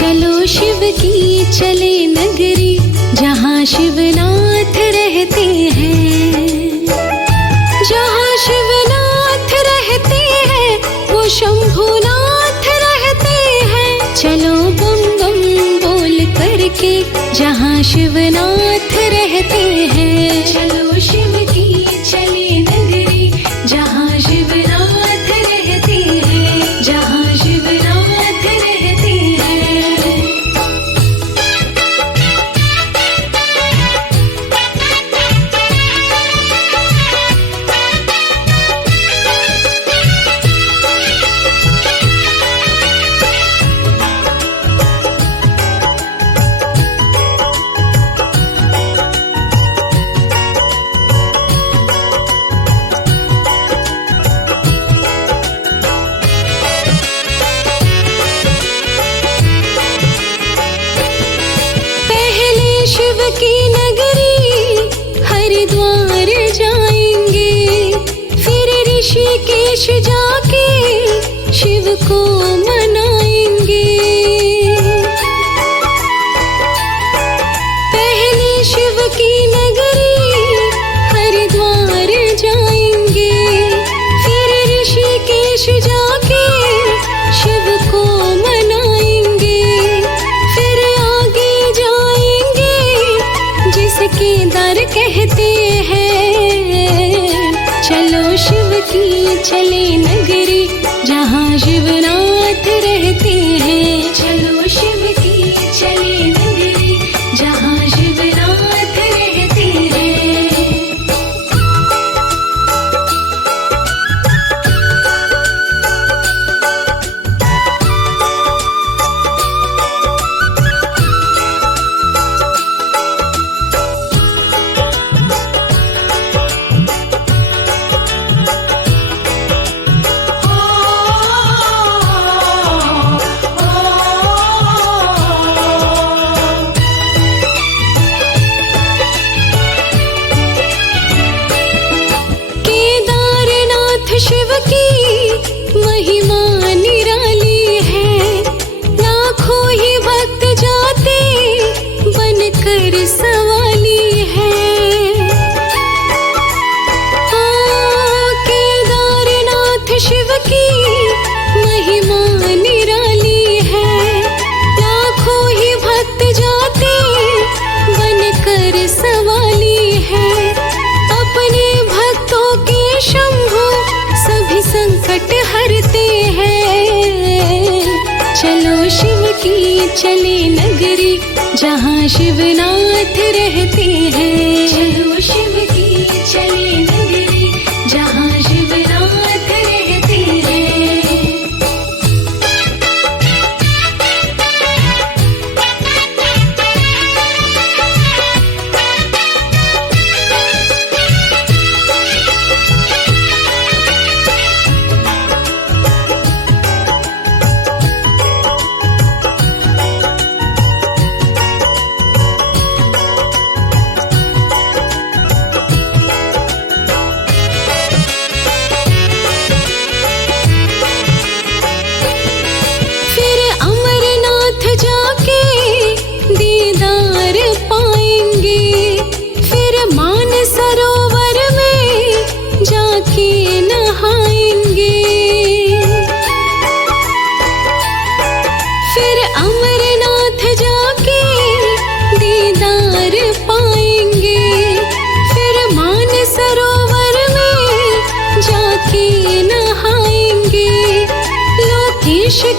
चलो शिव की चले नगरी, जहाँ शिवनाथ रहते हैं। जहाँ शिवनाथ रहते हैं वो शंभुनाथ रहते हैं। चलो बम बम बोल करके जहाँ शिवनाथ रहते हैं। चलो शिव की चले नगरी, जहाँ शिवनाथ रहते हैं। जहाँ शिवनाथ रहते हैं। शिव की नगरी हरिद्वार जाएंगे, फिर ऋषिकेश जाके शिव को मनाएंगे। पहले शिव की नगरी हरिद्वार जाएंगे, फिर ऋषिकेश जाके शिव को मनाएंगे। फिर आगे जाएंगे जिसके दर कहते हैं। चलो शिव की चले नगरी, जहाँ शिवनाथ रहते हैं। चलो शिव की चले नगरी, जहाँ शिवनाथ रहते हैं। शिव की महिमा निराली है, लाखों ही भक्त जाते बनकर सवाली है। केदारनाथ शिव की महिमा निराली है, लाखों ही भक्त जाते बनकर सवाली है। अपने भक्तों के शंभु सभी संकट हरते हैं। चलो शिव की चले नगरी, जहाँ शिवनाथ रहते हैं। चलो शिव की चले नगरी, जहाँ शिवनाथ रहते हैं।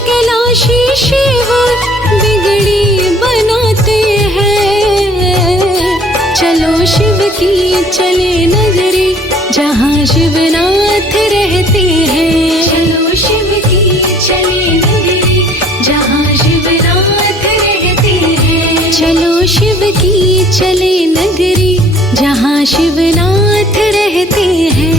कैलाशी शिव बिगड़ी बनाते हैं। चलो शिव की चले नगरी, जहाँ शिवनाथ रहते हैं। चलो शिव की चले नगरी, जहाँ शिवनाथ रहते हैं। चलो शिव की चले नगरी, जहाँ शिवनाथ रहते हैं।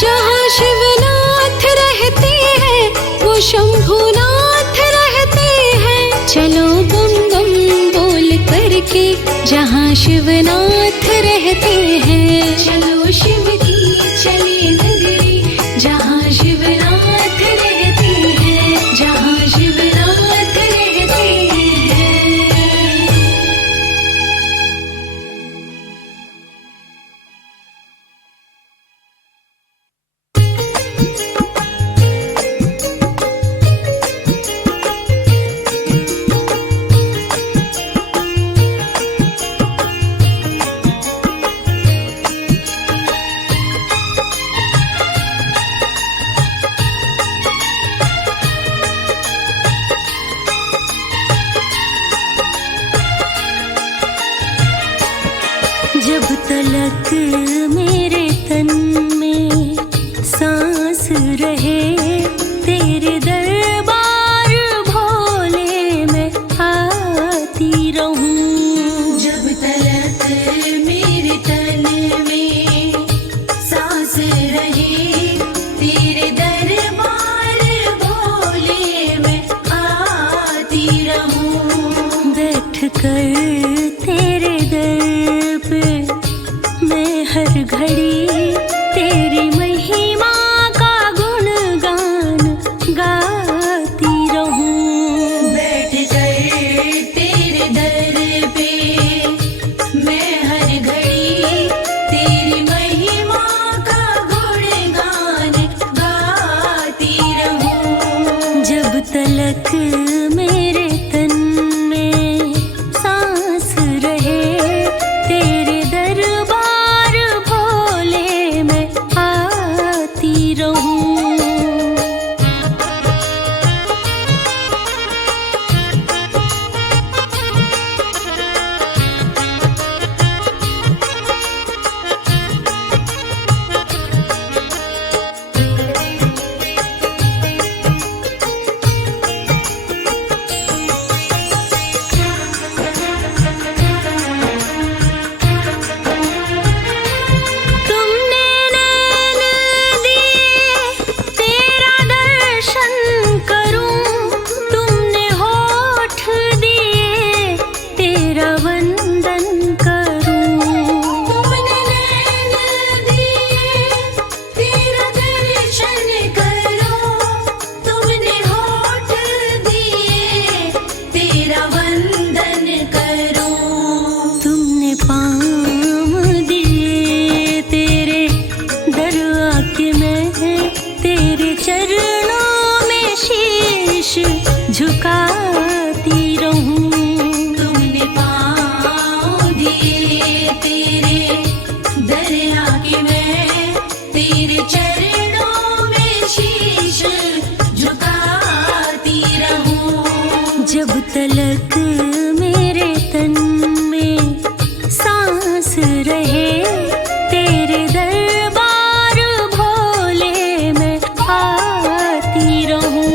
जहाँ शिवनाथ रहते हैं वो शंभुनाथ रहते हैं। चलो बम बम बोल करके जहाँ शिवनाथ रहते हैं। चलो शिव की चले नगरी, जहाँ शिवनाथ रहते हैं। जहाँ शिवनाथ तलक मेरे तन में सांस रहे, तेरे दरबार भोले मैं आती रहूं। जब तलक मेरे तन में सांस रहे, तेरे दरबार भोले मैं आती रहूं। बैठ कर तेरे दर पे मैं हर घड़ी तेरी महिमा का गुणगान गाती रहूं। बैठ कर तेरे दर पे मैं हर घड़ी तेरी महिमा का गुणगान गाती रहूं। जब तलक मेरे तन में सांस रहे, तेरे दरबार भोले मैं आती रहूं। तुमने नैन दिए तेरा दर्शन करूं, तुमने होठ दिए तेरा वंदन करूं। तुमने नैन दिए तेरा दर्शन करूं, तुमने होठ दिए तेरा वंदन करूं। तुमने पाँव दिए तेरे दर आके मैं तेरे चरणों में शीश झुकाती रहूं। तुमने पाँव दिए तेरे दर आके मैं तेरे चरणों में शीश झुकाती रहूं। जब तलक मेरे तन में सांस रहे, तेरे दरबार भोले मैं आती रहूं।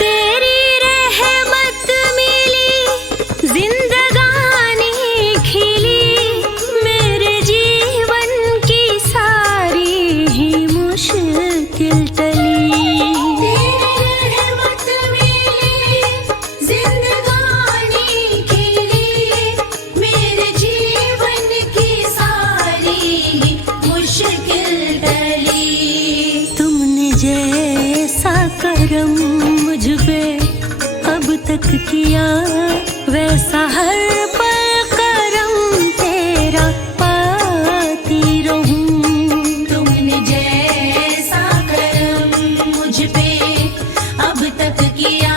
तेरी रहमत मिली जिंदगानी खिली, मेरे जीवन की सारी ही मुश्किल टली। तेरी रहमत मिली जिंदगानी खिली, मेरे जीवन की सारी ही मुश्किल टली। तुमने जैसा करम मुझ पे अब तक किया, वैसा हर पल करम तेरा पाती रहूं। तुमने जैसा करम मुझ पे अब तक किया,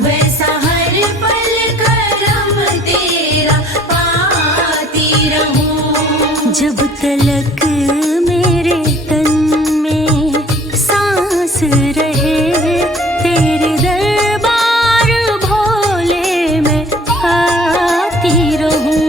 वैसा हर पल करम तेरा पाती रहूं। जब तलक मेरे तन में सांस रहे, तेरे दरबार भोले मैं आती रहूं।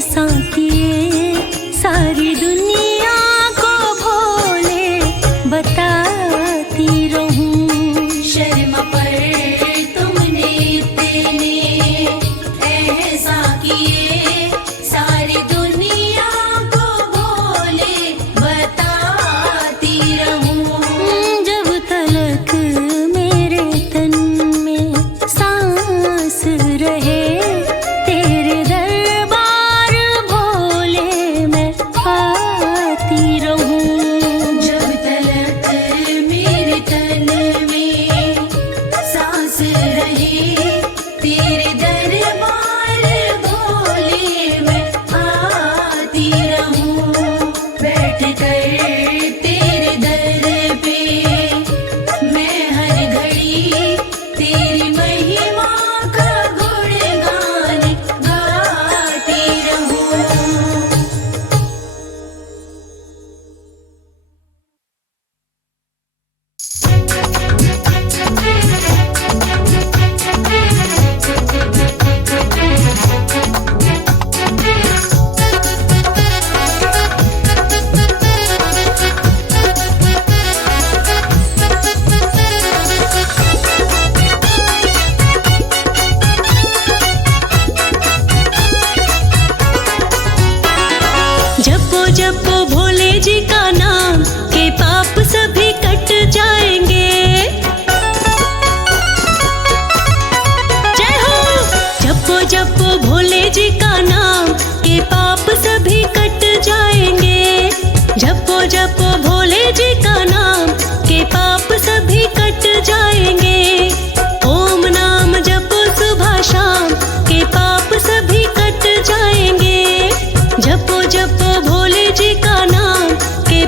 ऐसा किए सारी दुनिया को भोले बताती रहूं। शर्म पर तुमने इतने ऐसा किए सारी दुनिया को भोले बताती रहूं। जब तलक मेरे तन में सांस रहे तेरे दरबार भोले मैं आती रहूं। जब तलक मेरे तन में सांस रहे तेरे दरबार भोले मैं आती रहूं। बैठ कर तेरे दर पे मैं हर घड़ी तेरी महिमा का गुणगान गाती रहूं। जपो जपो भोले जी का नाम के पाप सभी कट जाएंगे। जय हो। जपो जपो भोले जी का नाम के पाप सभी कट जाएंगे। जपो जपो भोले जी का नाम के पाप सभी कट जाएंगे। ओम नाम जपो सुबह शाम के पाप सभी कट जाएंगे। जपो जपो भोले जी का नाम के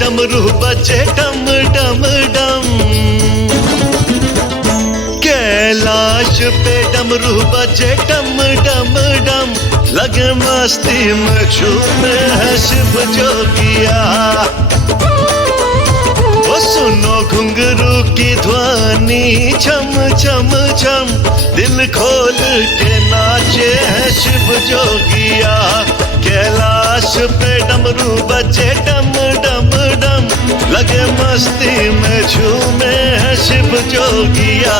डमरू बजे डम डम डम। कैलाश पे डमरू बजे डम डम डम। लगे मस्ती में झूमे है शिव जोगिया। वो सुनो घुंघरू की ध्वनि छम छम छम। दिल खोल के नाचे हैं शिव जोगिया। कैलाश पे डमरू बजे डम डम डम। लगे मस्ती में झूमे हैं शिव जोगिया।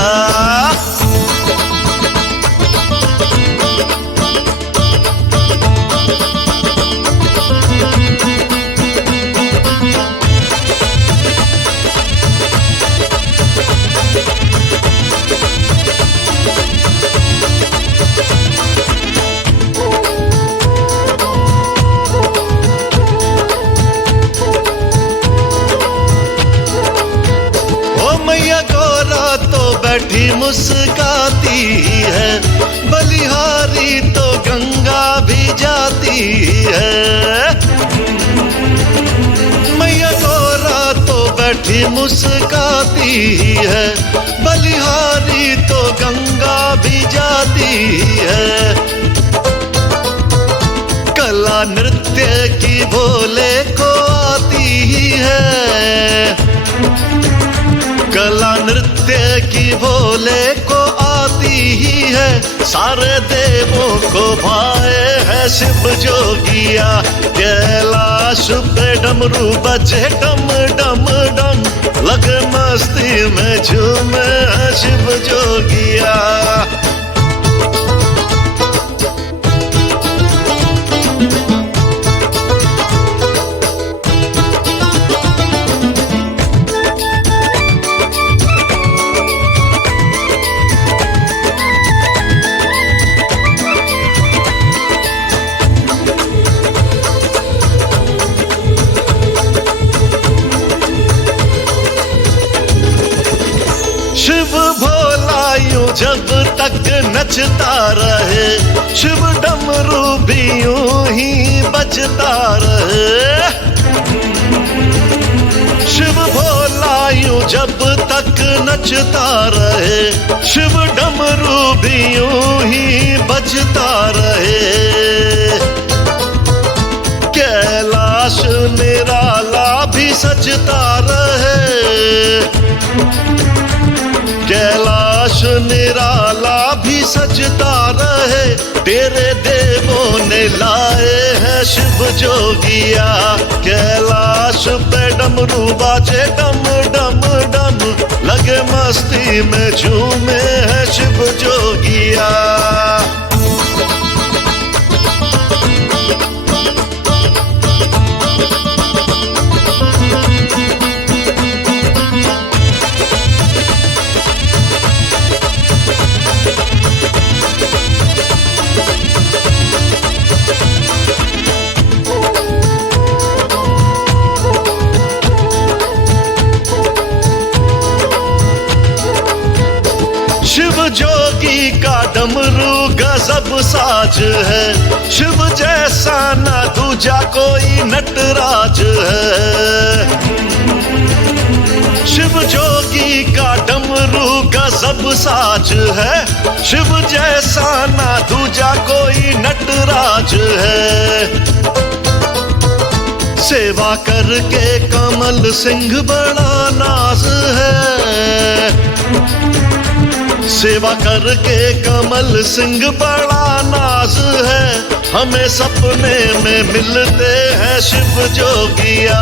बैठी मुस्काती है। बलिहारी तो गंगा भी जाती है। मैया गौरा तो बैठी मुस्काती है। बलिहारी तो गंगा भी जाती है। कला नृत्य की भोले को आती है। कला नृत्य की भोले को आती ही है। सारे देवों को भाए है शिव जोगिया। कैलाश पे डमरू बजे डम डम डम। लगे मस्ती में झूमे है शिव जोगिया। शिव भोला यूं जब तक नचता रहे। शिव डमरू भी यूं ही बजता रहे। शिव भोला यूं जब तक नचता रहे। शिव डमरू भी यूं ही बजता रहे। कैलाश निराला भी सजता रहे। कैलाश निराला भी सजता रहे। तेरे देवों ने लाए हैं शिव जोगिया। कैलाश पे डमरू बाजे डम डम डम। लगे मस्ती में झूमे हैं शिव जोगिया। शिव जोगी का डमरू गजब साज है। शिव जैसा ना दूजा कोई नटराज है। शिव जोगी का डमरू गजब साज है। शिव जैसा ना दूजा कोई नटराज है। सेवा करके कमल सिंह बड़ा नाज है। सेवा करके कमल सिंह बड़ा नाज है। हमें सपने में मिलते हैं शिव जोगिया।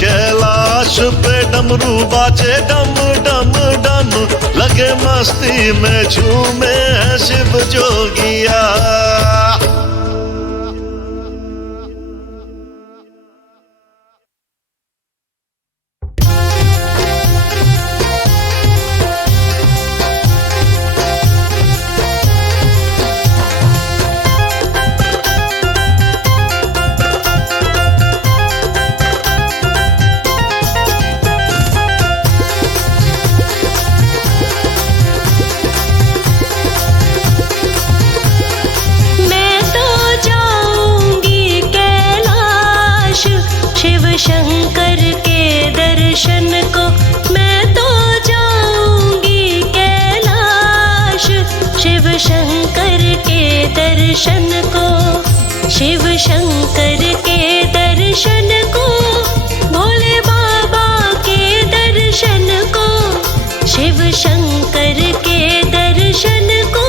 कैलाश पे डमरू बाजे डम डम डम। लगे मस्ती में झूमे हैं शिव जोगिया। मैं तो शिव शंकर के दर्शन को, भोले बाबा के दर्शन को, शिव शंकर के दर्शन को,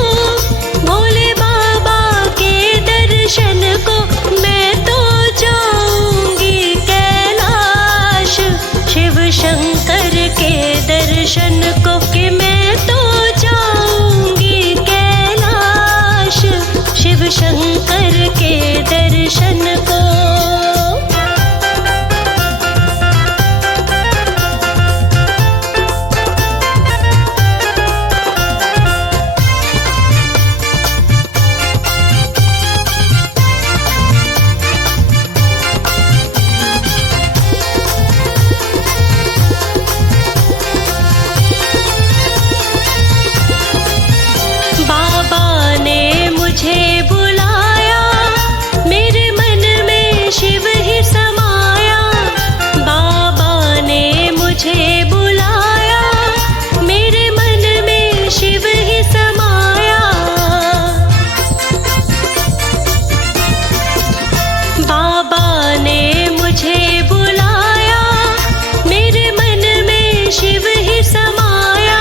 भोले बाबा के दर्शन को। मैं तो जाऊंगी कैलाश शिव शंकर के दर्शन को, कि मैं तो जाऊंगी कैलाश शिव शंकर के दर्शन को। बाबा ने मुझे बुलाया, मेरे मन में शिव ही समाया। बाबा ने मुझे बुलाया, मेरे मन में शिव ही समाया। बाबा ने मुझे बुलाया, मेरे मन में शिव ही समाया।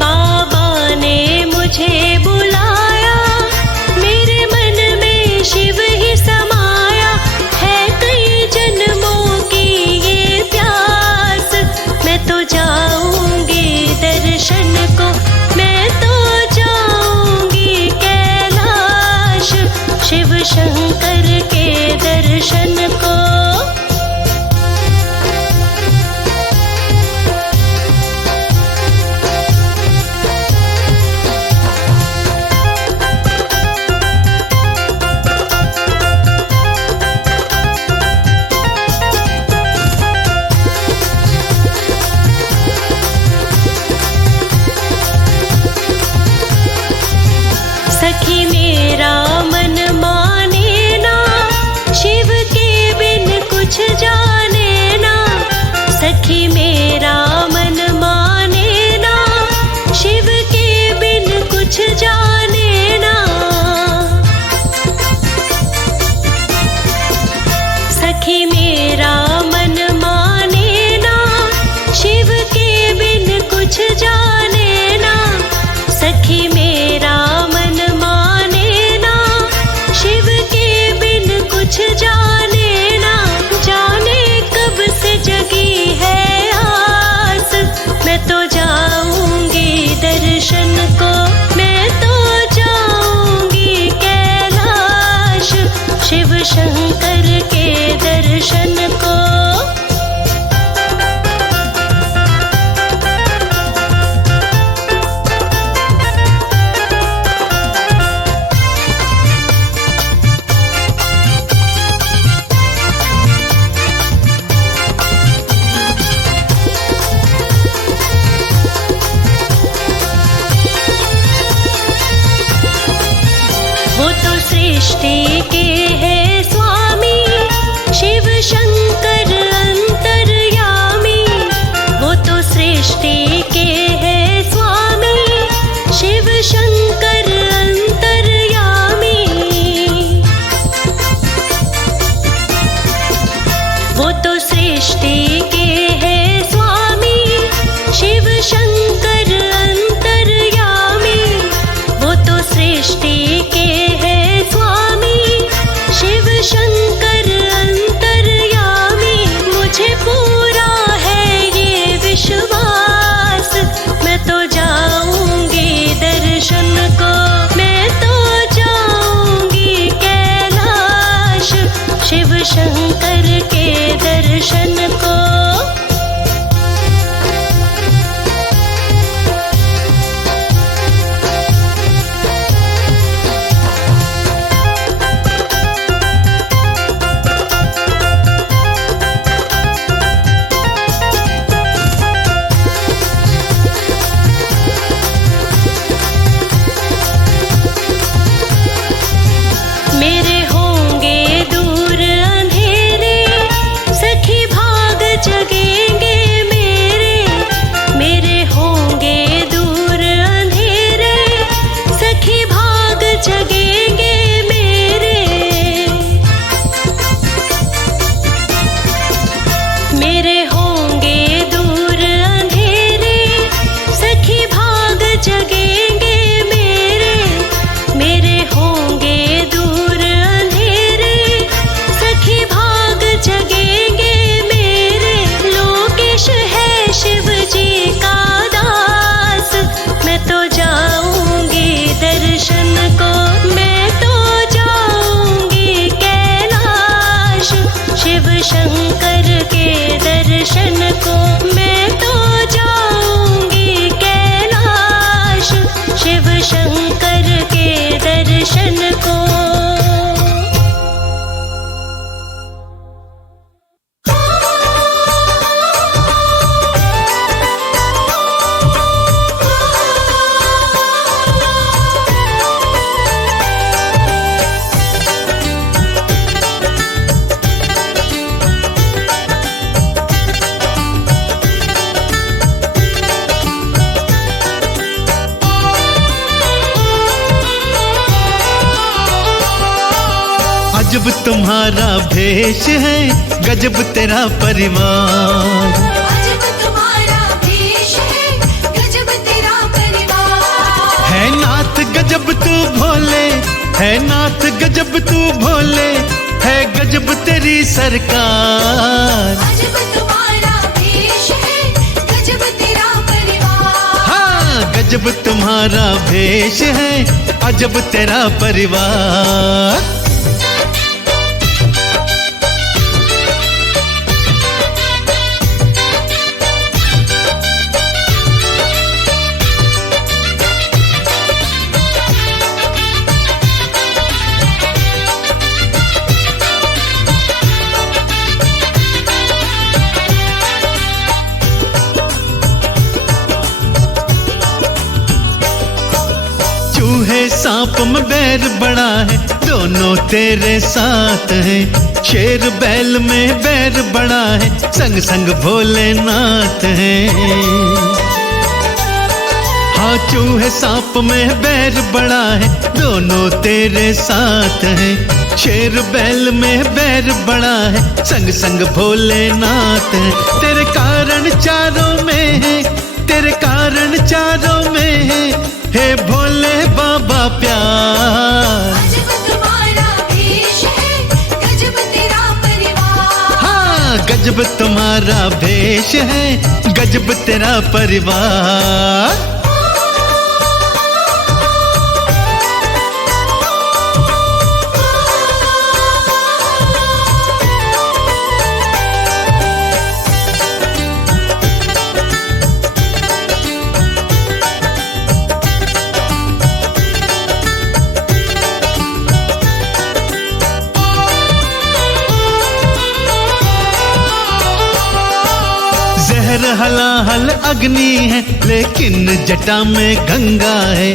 बाबा ने मुझे बुलाया, मेरे मन में शिव ही समाया। है कई जन्मों की ये प्यास, मैं तो जाऊंगी दर्शन को, मैं तो जाऊंगी कैलाश शिव शंकर के दर्शन को। सखी मेरा मन माने ना, शिव के बिन कुछ जाने ना। सखी मेरा मन माने ना, शिव के बिन कुछ जाने ना। सखी मेरा मन माने ना, शिव के बिन कुछ जाने ना। सखी मेरा मन माने ना, शिव के बिन कुछ जाने ना। जाने कब से जगी है आस, मैं तो जाऊंगी दर्शन को, मैं तो जाऊंगी कैलाश शिव शंकर के दर्शन को। वो तो सृष्टि के है स्वामी, अजब तुम्हारा भेष है, गजब तेरा परिवार। अजब तुम्हारा भेष है, गजब तेरा परिवार। है नाथ गजब तू भोले, है नाथ गजब तू भोले, है गजब तेरी सरकार। अजब तुम्हारा भेष है, गजब तेरा परिवार। हाँ, गजब तुम्हारा भेष है, अजब तेरा परिवार। चूहे सांप में बैर बड़ा है, दोनों तेरे साथ हैं। शेर बैल में बैर बड़ा है, संग संग भोलेनाथ हैं। हाँ, चूहे सांप में बैर बड़ा है, दोनों तेरे साथ हैं। शेर बैल में बैर बड़ा है, संग संग भोलेनाथ हैं। तेरे कारण चारों में है, तेरे कारण चारों में है, हे भोले बाबा प्यार। अजब तुम्हारा भेष है, गजब तेरा परिवार। हाँ, गजब तुम्हारा भेष है, गजब तेरा परिवार। जहर हलाहल अग्नि है, लेकिन जटा में गंगा है।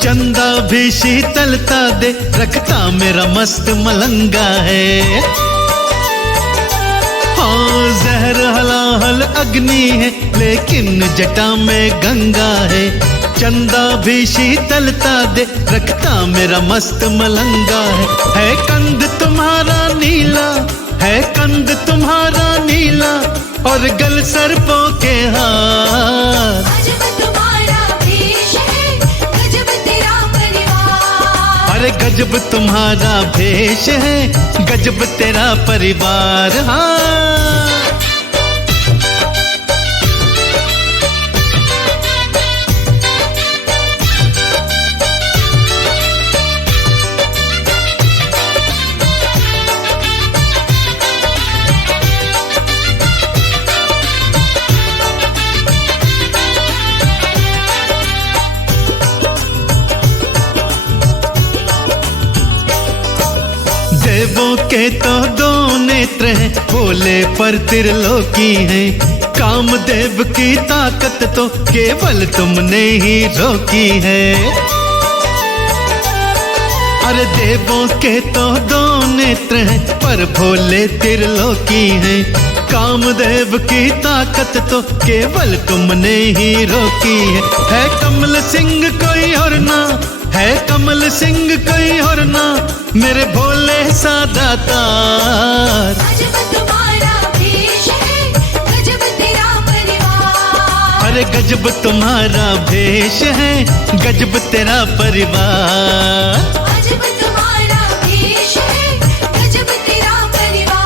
चंदा भी शीतलता दे, रखता मेरा मस्त मलंगा है। हाँ, जहर हलाहल अग्नि है, लेकिन जटा में गंगा है। चंदा भी शीतलता दे, रखता मेरा मस्त मलंगा है कंद तुम्हारा नीला, है कंद तुम्हारा नीला, और गल सर्पों के हार। अजब तुम्हारा भेष है, गजब तेरा परिवार। अरे गजब तुम्हारा भेष है, गजब तेरा परिवार। हाँ, देवों के तो दो नेत्र हैं, भोले पर त्रिलोकी हैं। कामदेव की ताकत तो केवल तुमने ही रोकी है। अरे देवों के तो दो नेत्र हैं, पर भोले त्रिलोकी हैं। कामदेव की ताकत तो केवल तुमने ही रोकी है कमल सिंह कोई और ना, है कमल सिंह कोई और ना, मेरे भोले सादा तार। अजब तुम्हारा भेष है, गजब तेरा परिवार। अरे गजब तुम्हारा भेष है, गजब तेरा परिवार। अजब तुम्हारा भेष है, गजब तेरा परिवार।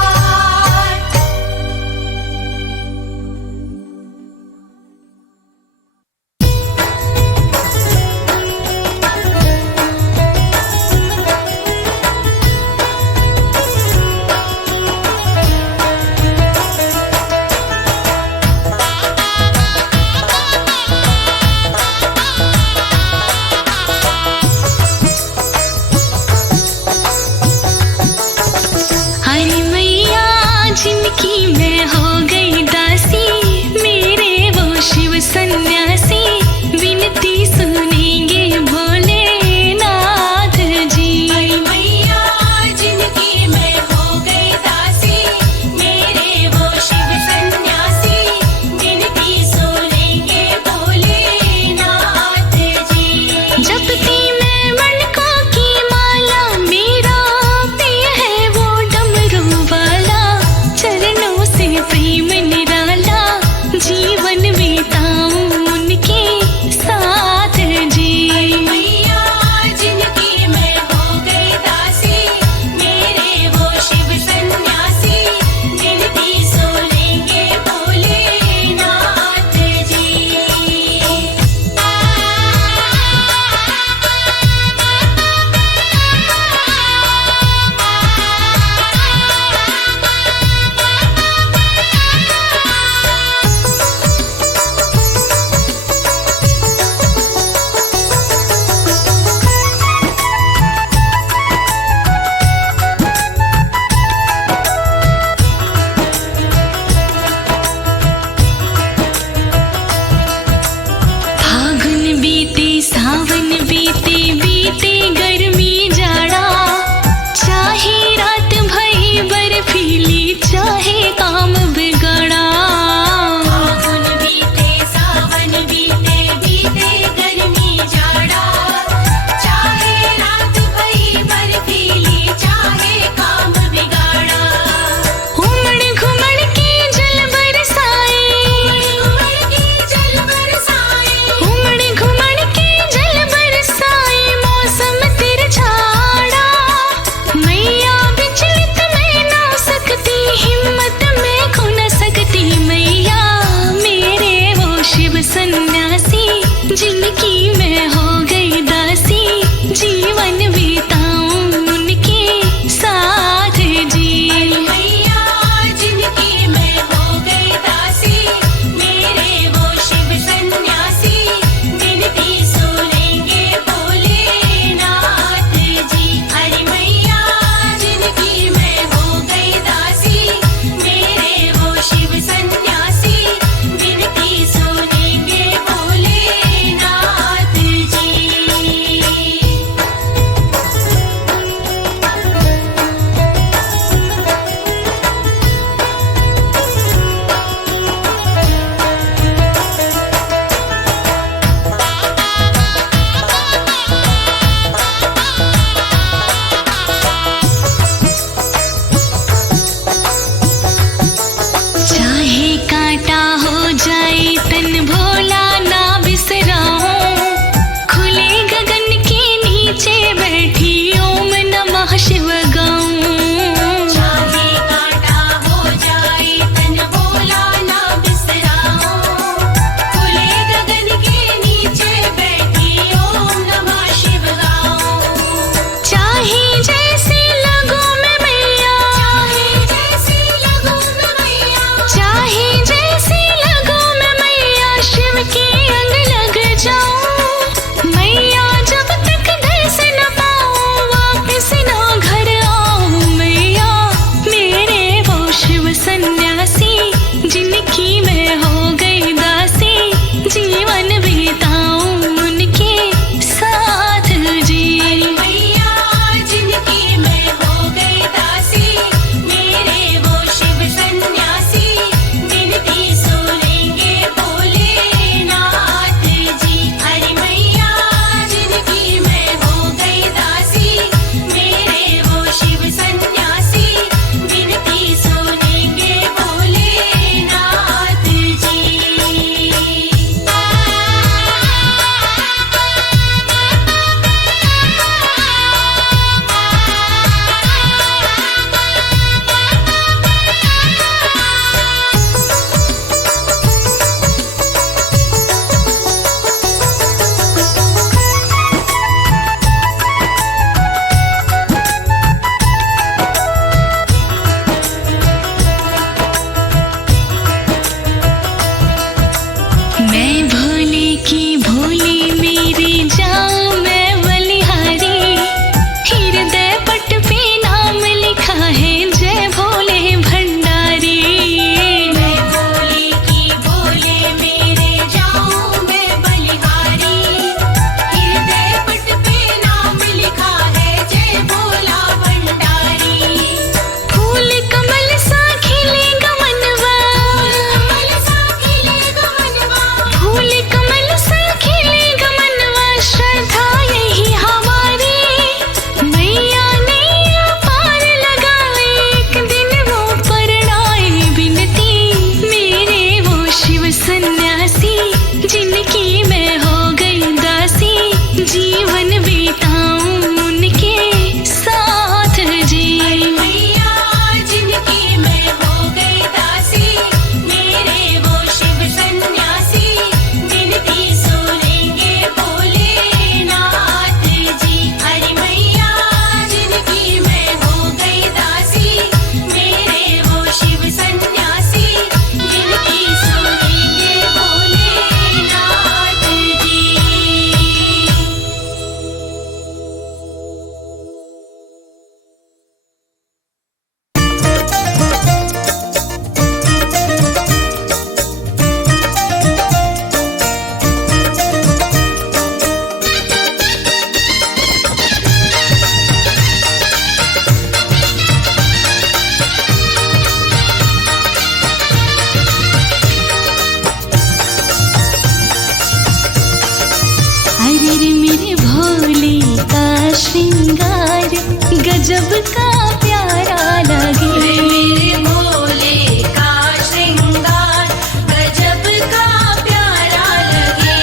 गजब का प्यारा लगे। मेरे भोले का श्रृंगार गजब का प्यारा लगे।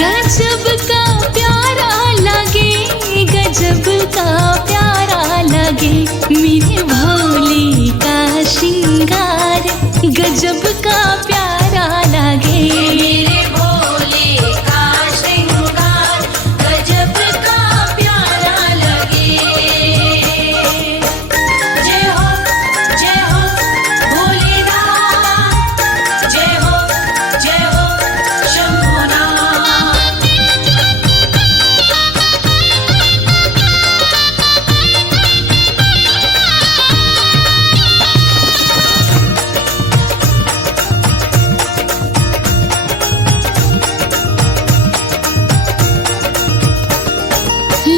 गजब का प्यारा लगे, गजब का प्यारा लगे। मेरे भोले का श्रृंगार गजब का प्यारा लगे। मेरे भोले का श्रृंगार गजब का प्यारा लगे। जय हो भोलेनाथ, जय हो शंभुनाथ।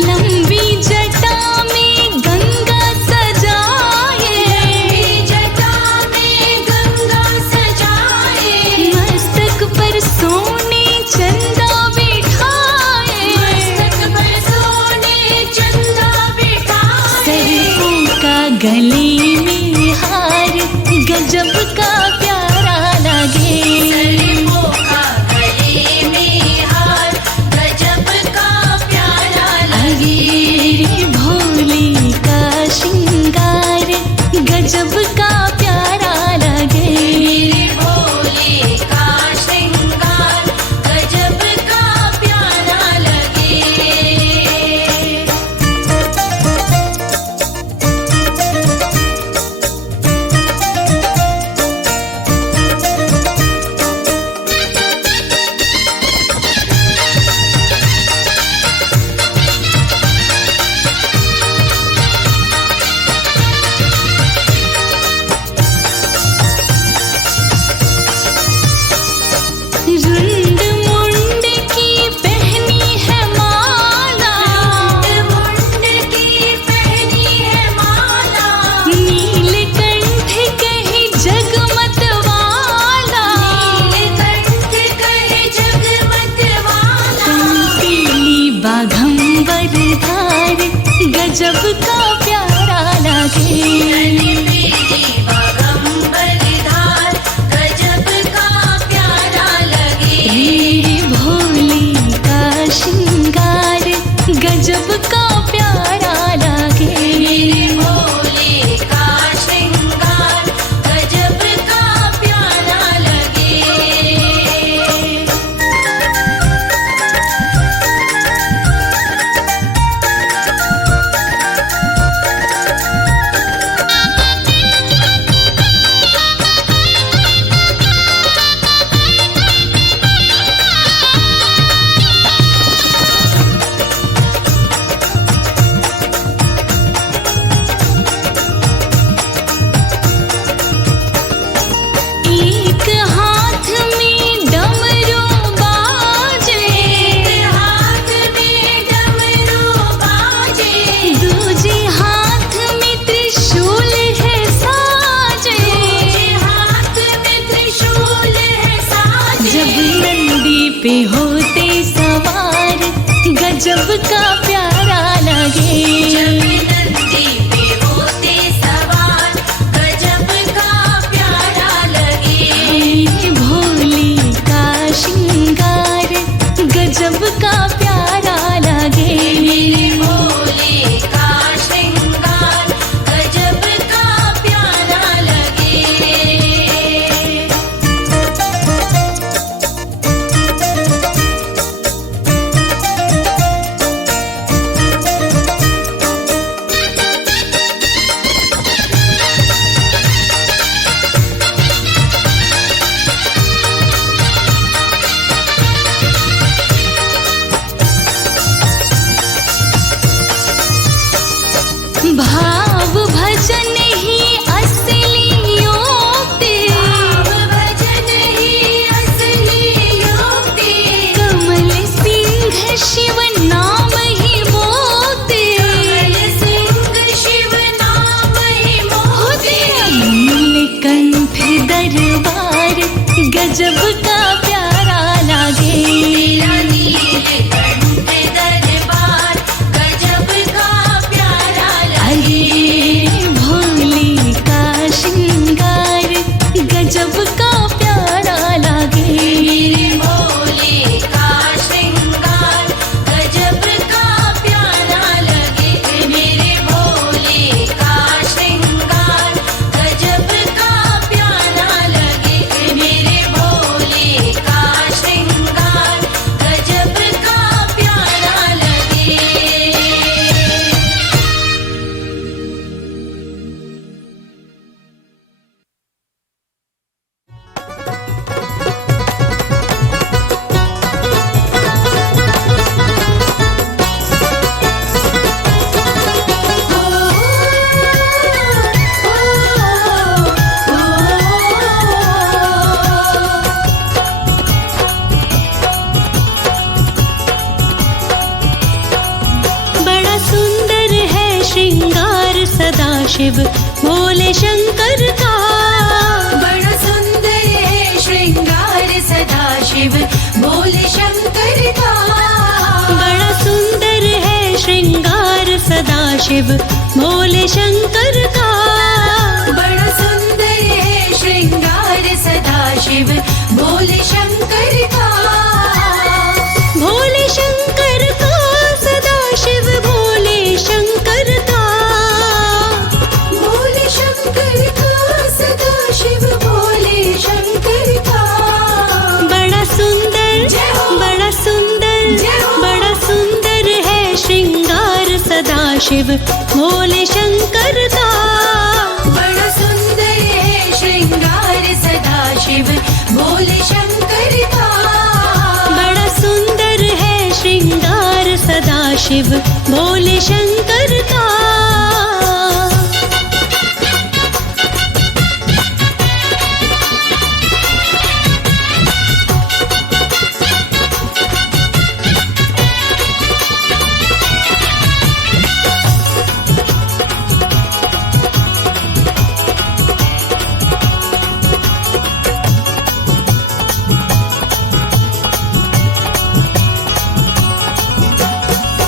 लंबी जटा में गंगा सजाए, जटा में गंगा सजाए। मस्तक पर सोने चंदा बिठाए, मस्तक पर सोने चंदा बिठाए। सरसों का गले में हार गजब का प्यारा लगे। सरसों का गले में हार गजब का प्यारा लगे। मेरे भोले का श्रृंगार गजब का प्यारा लगे। मेरे भोले का श्रृंगार गजब का प्यारा लगे। रुंड मुंड की पहनी है माला, मुंड की पहनी है माला। नीलकंठ कहीं जगमत वाला, नीलकंठ कहे जगमत वाला। पीली बाघंबर धार गजब का प्यारा लगे। पीली बागंबर धार गजब का प्यारा लगे। मेरे भोले का श्रृंगार गजब का प्यारा लगे। मेरे भोले का श्रृंगार गजब का प्यारा लगे। एक हाथ में डमरू बाजे, हाथ में डमरू बाजे। दूजे हाथ में त्रिशूल है साजे। हाथ में त्रिशूल है साजे। जब नंदी पे होते सवार गजब का प्यारा लगे। जब नंदी पे होते सवार गजब का प्यारा लगे। मेरे भोले का श्रृंगार गजब का प्यारा लगे। मेरे भोले का श्रृंगार गजब का प्यारा लगे। सदाशिव भोले शंकर का। बड़ा सुंदर है श्रृंगार सदाशिव भोले शंकर का। बड़ा सुंदर है श्रृंगार सदाशिव भोले शंकर का। बड़ा सुंदर है श्रृंगार सदाशिव भोले शंकर का। भोले शंकर का सदाशिव भोले शंकर का। भोले शंकर का सदाशिव भोले शंकर का। बड़ा सुंदर जय हो। बड़ा सुंदर जय हो। बड़ा सुंदर है श्रृंगार सदाशिव भोले शंकर का। बड़ा सुंदर है श्रृंगार सदाशिव भोले शंकर का। बड़ा सुंदर है श्रृंगार सदाशिव भोले शंकर का।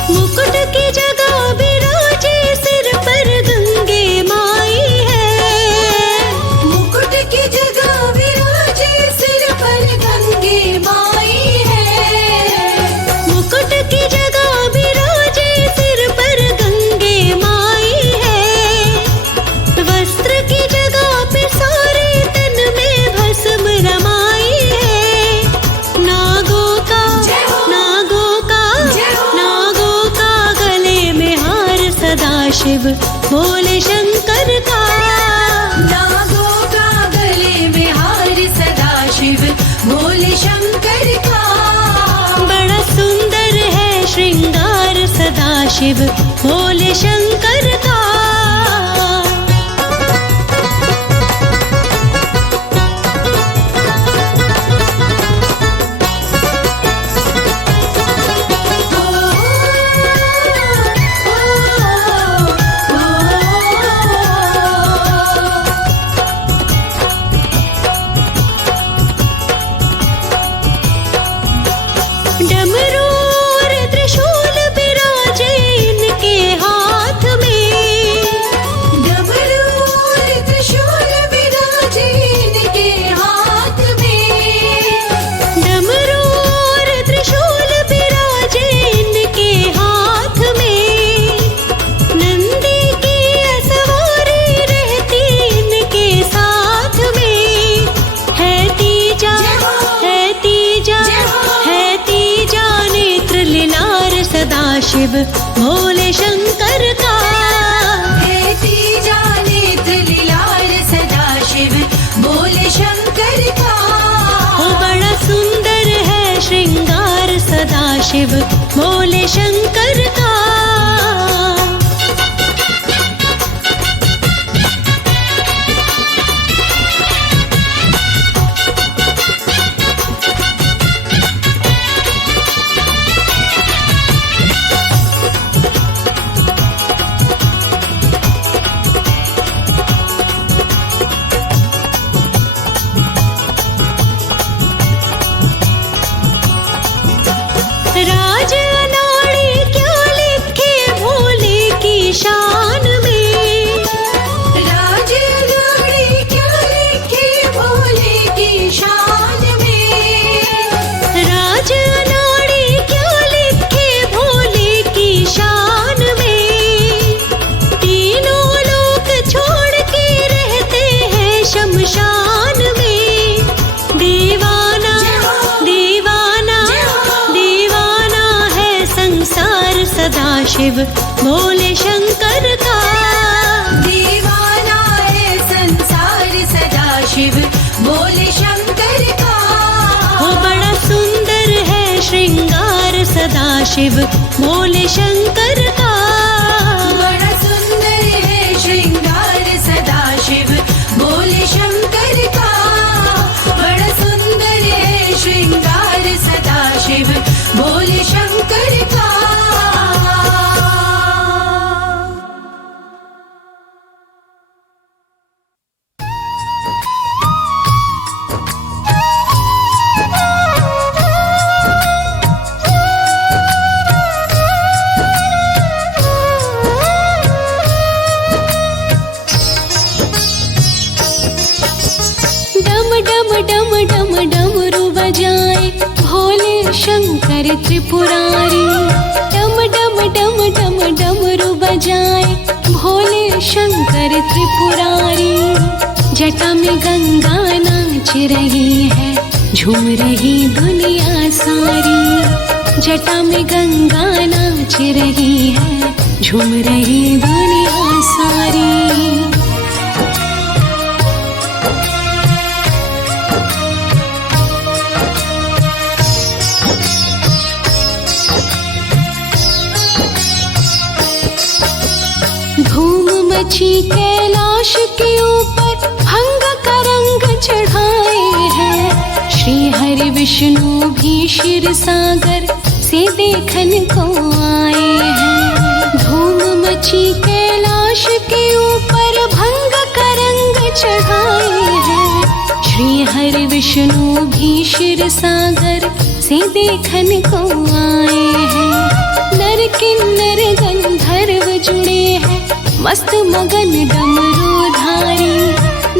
मुकुट की जगह विराजे सिर पर गंगे माई है। मुकुट की जगह विराजे सिर पर गंगे माई है। मुकुट की जगह विराजे सिर पर गंगे माई है। वस्त्र की जगह पे सारे तन में भस्म रमाई है। नागों का जय हो। नागों का जय हो। नागों का गले में हार सदाशिव भोले शंकर का। नागों का गले में हार सदाशिव भोले शंकर का। बड़ा सुंदर है श्रृंगार सदाशिव भोले शंकर का। डमरू और त्रिशूल विराजे इनके हाथ में। डमरू और त्रिशूल विराजे इनके हाथ में। डमरू और त्रिशूल विराजे इनके हाथ में। नंदी की सवारी रहती इनके साथ में। है तीजा है तीजा है तीजा नेत्र लीलार सदाशिव भोले शंकर का। है तीजा नेत्र लीलार सदाशिव भोले शंकर का। ओ बड़ा सुंदर है श्रृंगार सदाशिव भोले शंकर का। राज अनाड़ी क्या लिखे भोले की शान में। राज अनाड़ी क्या लिखे भोले की शान में। राज अनाड़ी क्या लिखे भोले की शान में। तीनों लोक छोड़ के रहते हैं शमशान में। दीवाना दीवाना दीवाना है संसार सदाशिव भोले शंकर का। दीवाना है संसार सदाशिव भोले शंकर का। वो बड़ा सुंदर है श्रृंगार सदाशिव भोले शंकर का। बड़ा सुंदर है श्रृंगार सदाशिव भोले शंकर का। बड़ा सुंदर है श्रृंगार सदाशिव भोले शंकर। डम डम डम डमरू बजाए भोले शंकर त्रिपुरारी। डम डम डम डम डमरू बजाए भोले शंकर त्रिपुरारी। जटा में गंगा नाच रही है झूम रही दुनिया सारी। जटा में गंगा नाच रही है झूम रही दुनिया सारी। धूम मची कैलाश के ऊपर भंग का रंग चढ़ाए हैं। श्री हरि विष्णु भी क्षीर सागर से देखन को आए हैं। धूम मची कैलाश के ऊपर भंग का रंग चढ़ाए हैं। श्री हरि विष्णु भी क्षीर सागर से देखन को आए हैं। नर किन्नर गंधर्व जुड़े हैं मस्त मगन डमरूधारी।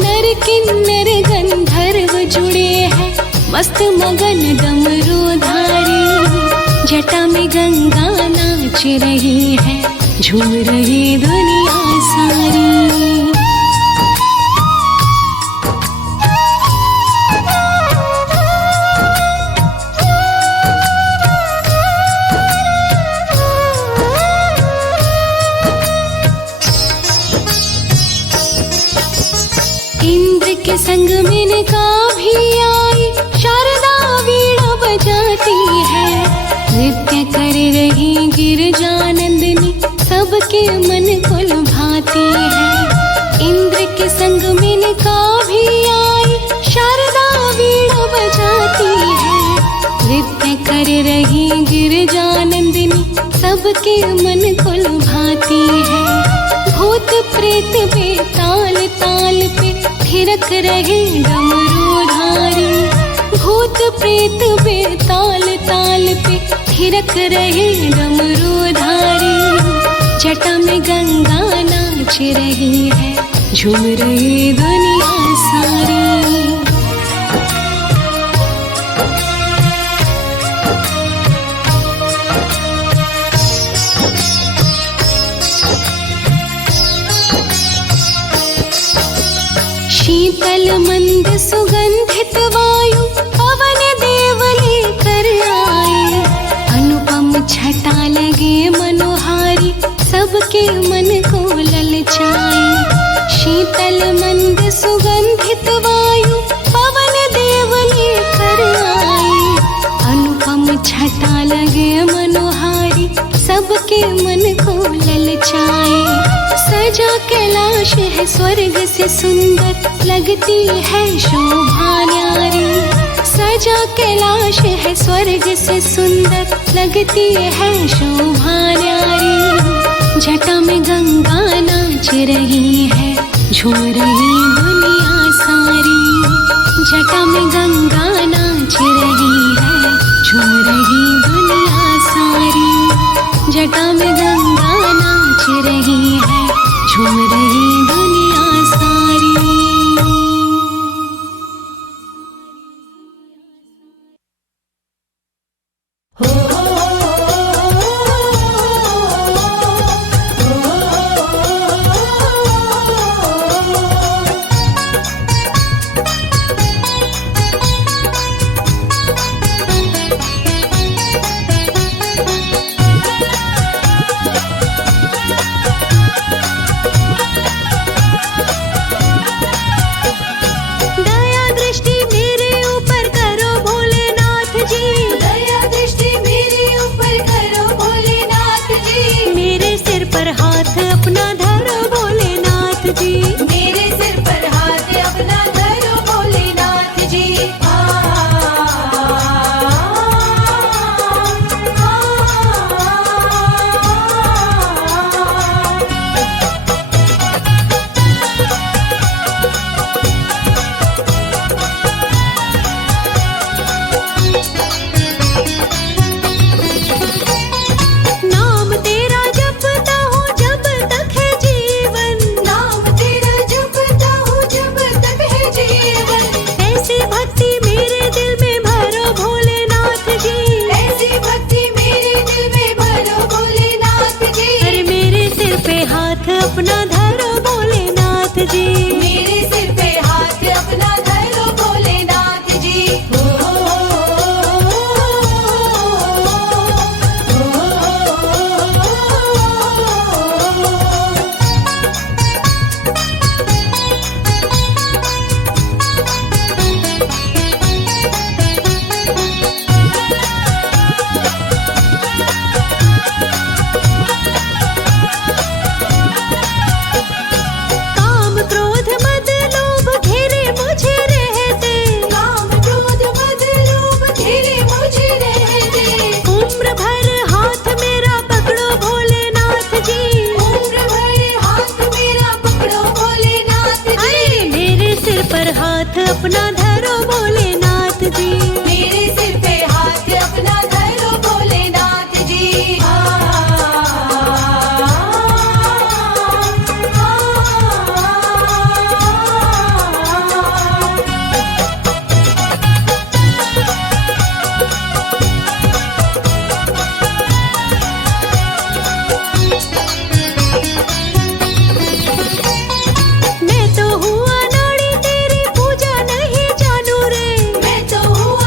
नर किन्नर गंधर्व जुड़े हैं मस्त मगन डमरूधारी। जटा में गंगा नाच रही है झूम रही दुनिया सारी। इंद्र के संग मेनका भी आई शारदा वीणा बजाती है। नृत्य कर रही गिरजानंदिनी सबके मन को लुभाती है। इंद्र के संग मेनका भी आई शारदा वीणा बजाती है। नृत्य कर रही गिरजानंदिनी सबके मन को लुभाती है। भूत प्रेत बेताल ताल पे थिरक रहे डमरूधारी। भूत प्रेत बेताल ताल पे थिरक रहे डमरूधारी। जटा में गंगा नाच रही है झूम रही दुनिया सारी। शीतल मंद सुगंधित वायु पवन देव लेकर आए। अनुपम छटा लगे मनोहारी सबके मन को ललचाए। शीतल मंद सुगंधित वायु पवन देव लेकर आए। अनुपम छटा लगे मनोहारी सबके मन को ललचाए। सजा कैलाश है स्वर्ग से सुंदर लगती है शोभा न्यारी। सजा कैलाश है स्वर्ग से सुंदर लगती है शोभा न्यारी। जटा में गंगा नाच रही है झूम रही दुनिया सारी। जटा में गंगा नाच रही है झूम रही दुनिया सारी। जटा में गंगा नाच रही है झूम रही दुनिया सारी। जी। मेरे सिर पे हाथ अपना धरो भोलेनाथ जी। काम क्रोध मद लोभ घेरे मुझे रहते, काम क्रोध मद लोभ घेरे मुझे रहते। उम्र भर हाथ मेरा पकड़ो भोलेनाथ जी। उम्र भर हाथ मेरा पकड़ो भोलेनाथ जी। अरे मेरे सिर पर हाथ अपना धरो भोलेनाथ जी। मेरे सिर पे हाथ अपना धरो भोलेनाथ जी। मैं तो हुआ नाड़ी तेरी पूजा नहीं जानू रे। मैं तो हुआ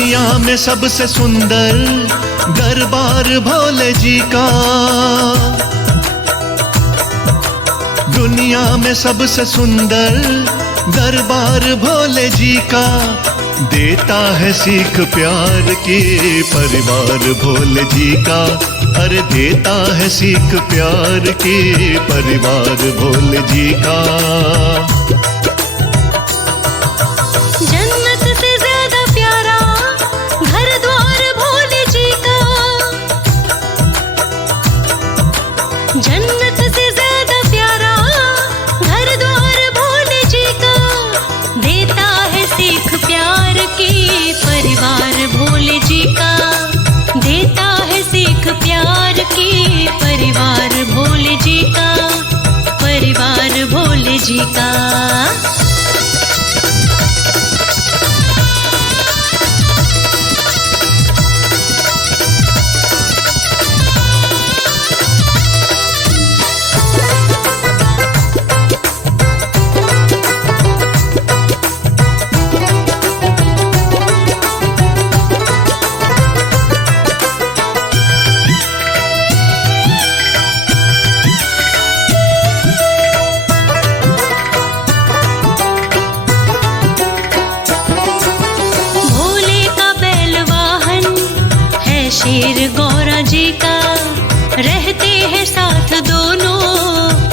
दुनिया में सबसे सुंदर दरबार भोले जी का, दुनिया में सबसे सुंदर दरबार भोले जी का, देता है सीख प्यार की परिवार भोले जी का, अरे देता है सीख प्यार की परिवार भोले जी का। जन्नत से ज्यादा प्यारा घर द्वार भोले जी का, जन्नत से ज्यादा प्यारा घर द्वार भोले जी का, देता है सीख प्यार की परिवार भोले जी का, देता है सीख प्यार की परिवार भोले जी का, परिवार भोले जी का। शेर गौरा जी का, रहते हैं साथ दोनों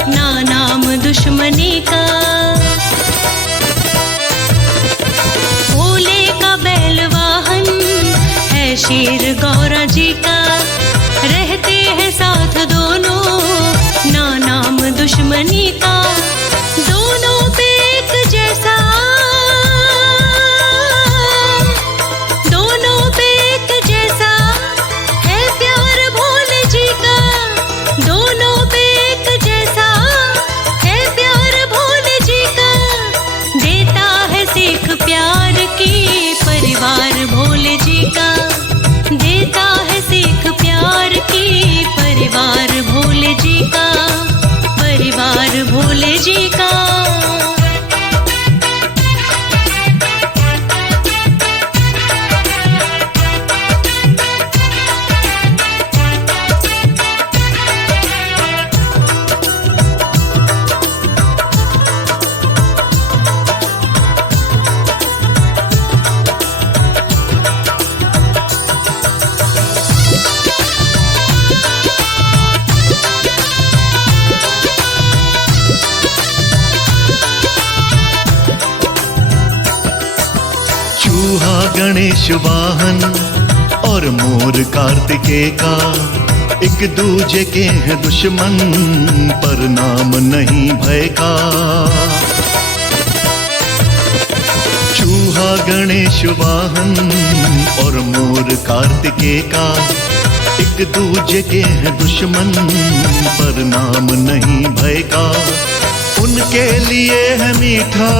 ना नाम दुश्मनी का। भोले का बैल वाहन है शेर गौरा जी का, रहते हैं साथ दोनों ना नाम दुश्मनी का। दोनों पे एक जैसा, दोनों पे एक जैसा है प्यार भोले जी का, दोनों पे एक जैसा है प्यार भोले जी का, देता है सीख प्यार की परिवार भोले जी का, देता है सीख प्यार की परिवार भोले जी का, परिवार भोले जी का। चूहा गणेश वाहन और मोर कार्तिकेय का, एक दूजे के हैं दुश्मन पर नाम नहीं भय का। चूहा गणेश वाहन और मोर कार्तिकेय का, एक दूजे के हैं दुश्मन पर नाम नहीं भय का। उनके लिए है मीठा,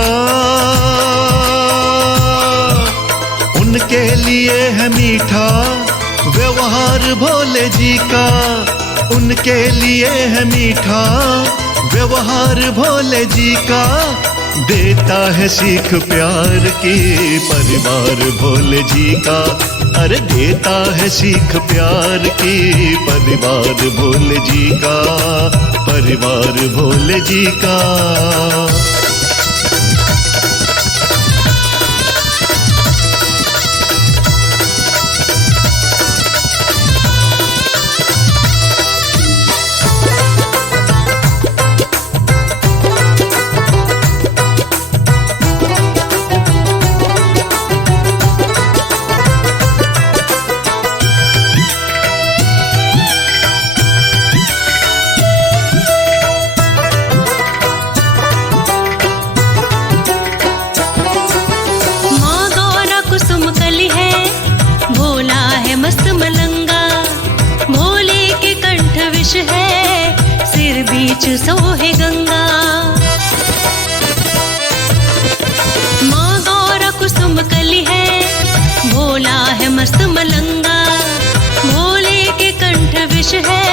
उनके लिए है मीठा व्यवहार भोले जी का, उनके लिए है मीठा व्यवहार भोले जी का, देता है सीख प्यार की परिवार भोले जी का, अरे देता है सीख प्यार की परिवार भोले जी का, परिवार भोले जी का। है सिर बीच सोहे गंगा, माँ गौरा कुसुम कली है, भोला है मस्त मलंगा, भोले के कंठ विष है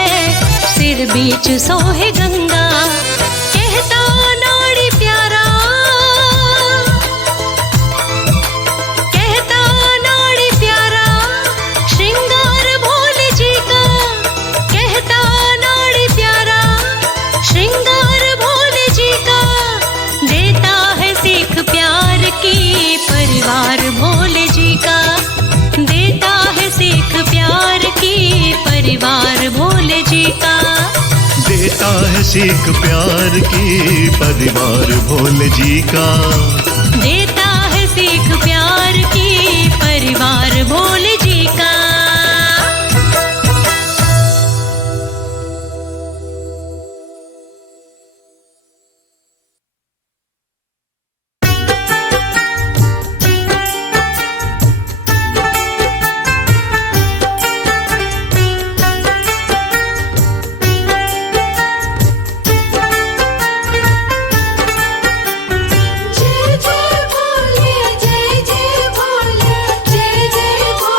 सिर बीच सोहे गंगा। कहता नाड़ी प्यारा, कहता नाड़ी प्यारा, देता है सीख प्यार की परिवार भोले जी का। देता है सीख प्यार की परिवार भोले जी का। जय जय भोले जय जय भोले जय जय भोले।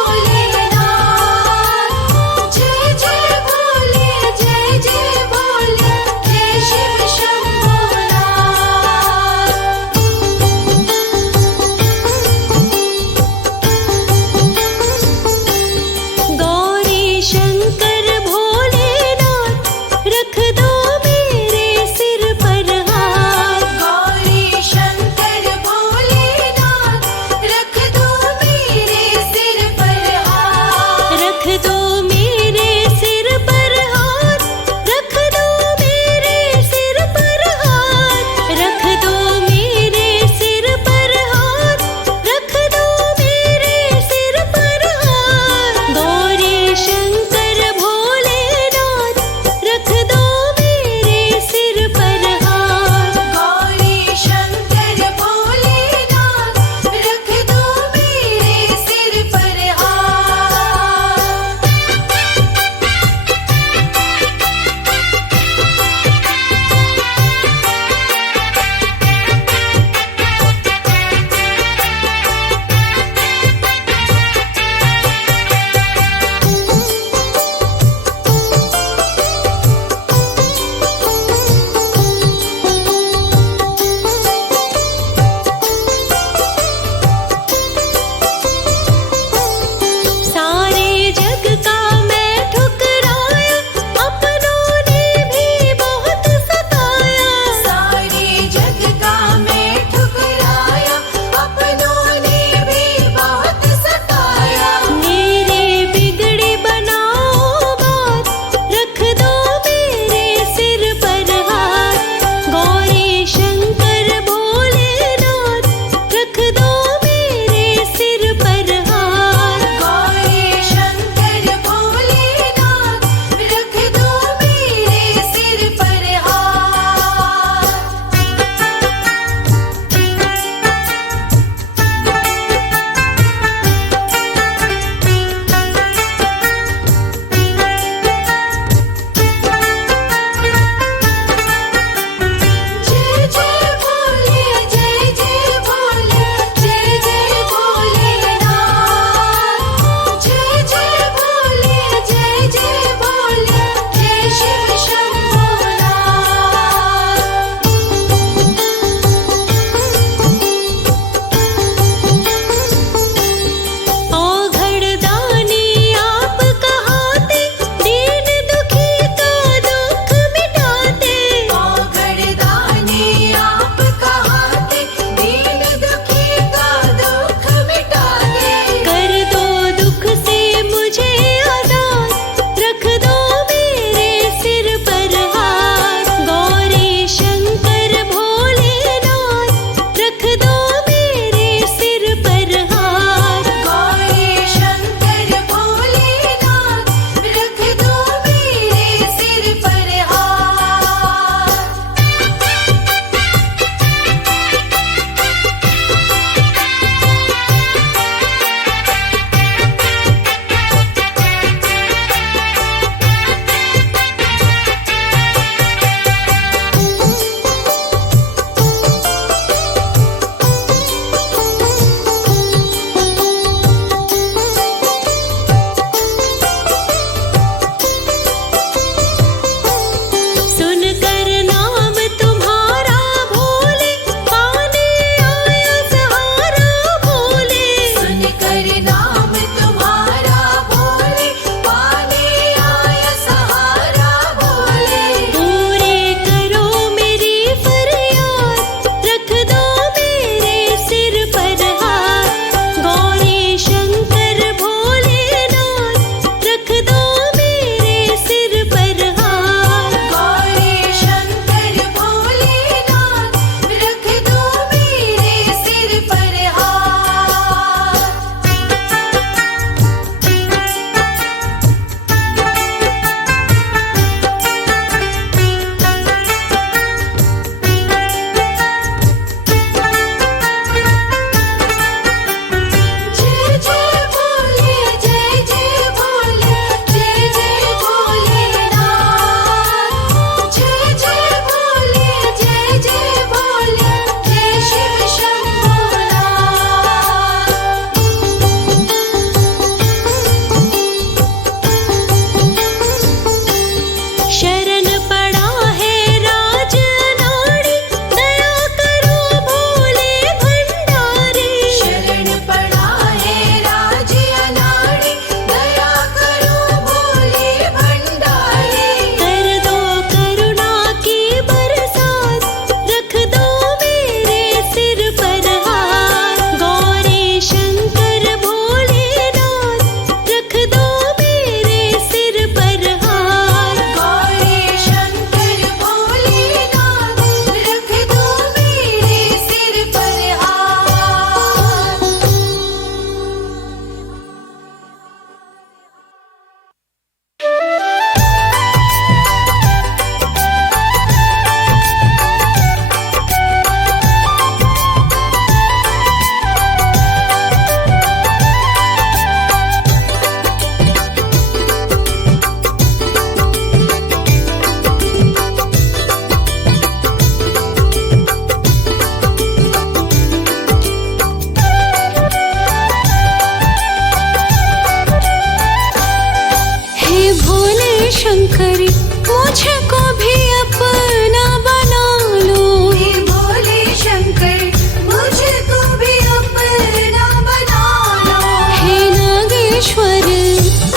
शंकर मुझको भी अपना बना लो। हे भोले शंकर मुझको भी अपना बना लो। हे नागेश्वर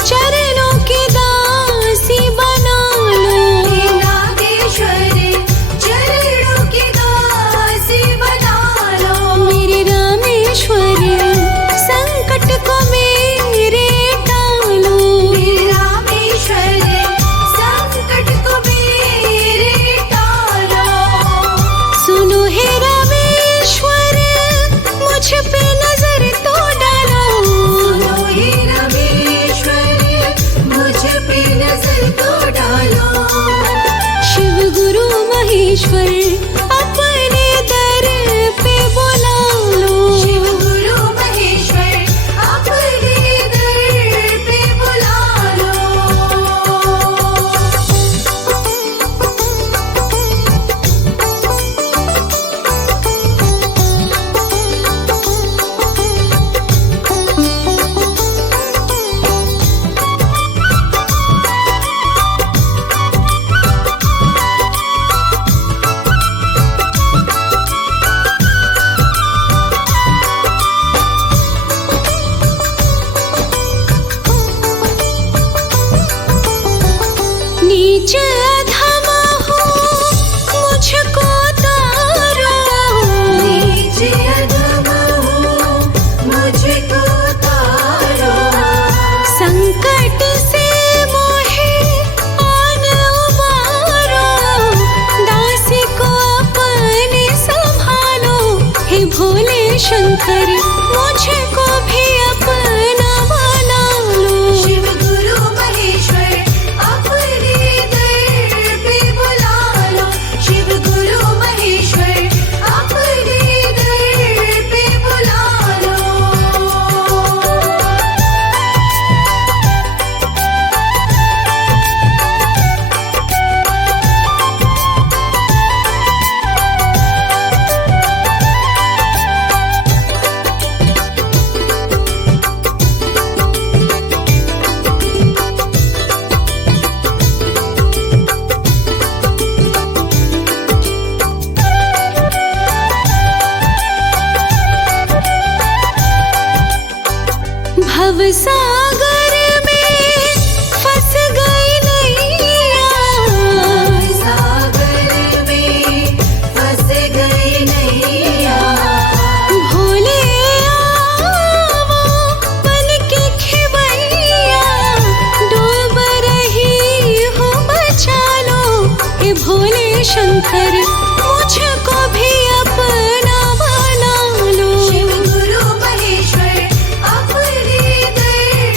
चरणों की दासी बना लो। हे नागेश्वर चरणों की दासी बना लो। मेरे रामेश्वर संकट को मेरे टालो। मेरे रामेश्वर संकट को मेरे टालो। सुनो हे रामेश्वर मुझ पे नजर तो डालो। सुनो हे रामेश्वर मुझ पे नजर तो डालो। शिव गुरु महेश्वर अपने दर पे बुला लो। शिव गुरु महेश्वर अपने दर पे बुला लो। नीचे अधमा हूँ मुझको तारो। नीचे अधमा हूँ मुझको तारो। संकट से मोहे आन उबारो। दासी को अपने संभालो। हे भोले शंकर मुझको भी अपना बना लो। शिव गुरु महेश्वर अपने दर पे बुला लो। शिव गुरु महेश्वर अपने दर पे बुला लो। भव सागर में फंस गई नैया। सागर में फंस गई नैया। भोले आवो बन के खेवैया। डूब रही हूँ बचा लो। हे भोले शंकर मुझको भी अपना बना लो। शिव गुरु महेश्वर अपने दर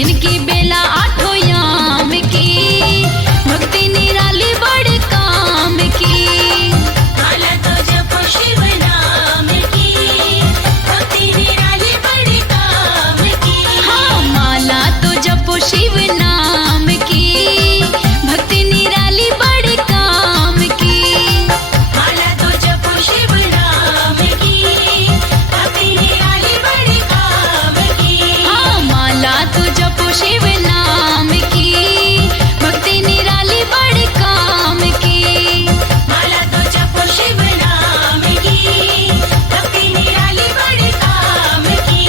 दिन की बेला आठों याम की, भक्ति निराली बड़े काम की। माला तो जपो शिव नाम की, भक्ति निराली बड़े काम की। हाँ, माला तो जपो शिव नाम की, भक्ति निराली बड़े काम की। माला तो जपो शिव नाम की, भक्ति निराली बड़े काम की। हाँ, माला तो जपो शिव नाम की, भक्ति निराली बड़े काम की। माला तो जपो शिव नाम की, भक्ति निराली बड़े काम की।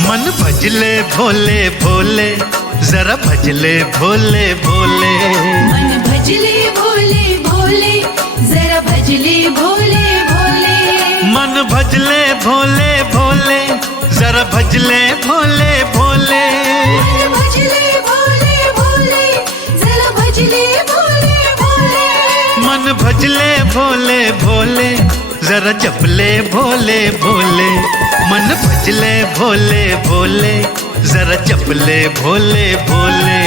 मन भजले भोले भोले, जरा भजले भोले भोले। मन भजले भोले भोले, जरा भजले भोले भोले। मन भजले भोले भोले, जरा भजले भोले भोले। मन भजले भोले भोले, जरा भजले भोले भोले। मन भजले भोले भोले, जरा जपले भोले भोले। मन भजले भोले भोले, जरा जपले भोले भोले।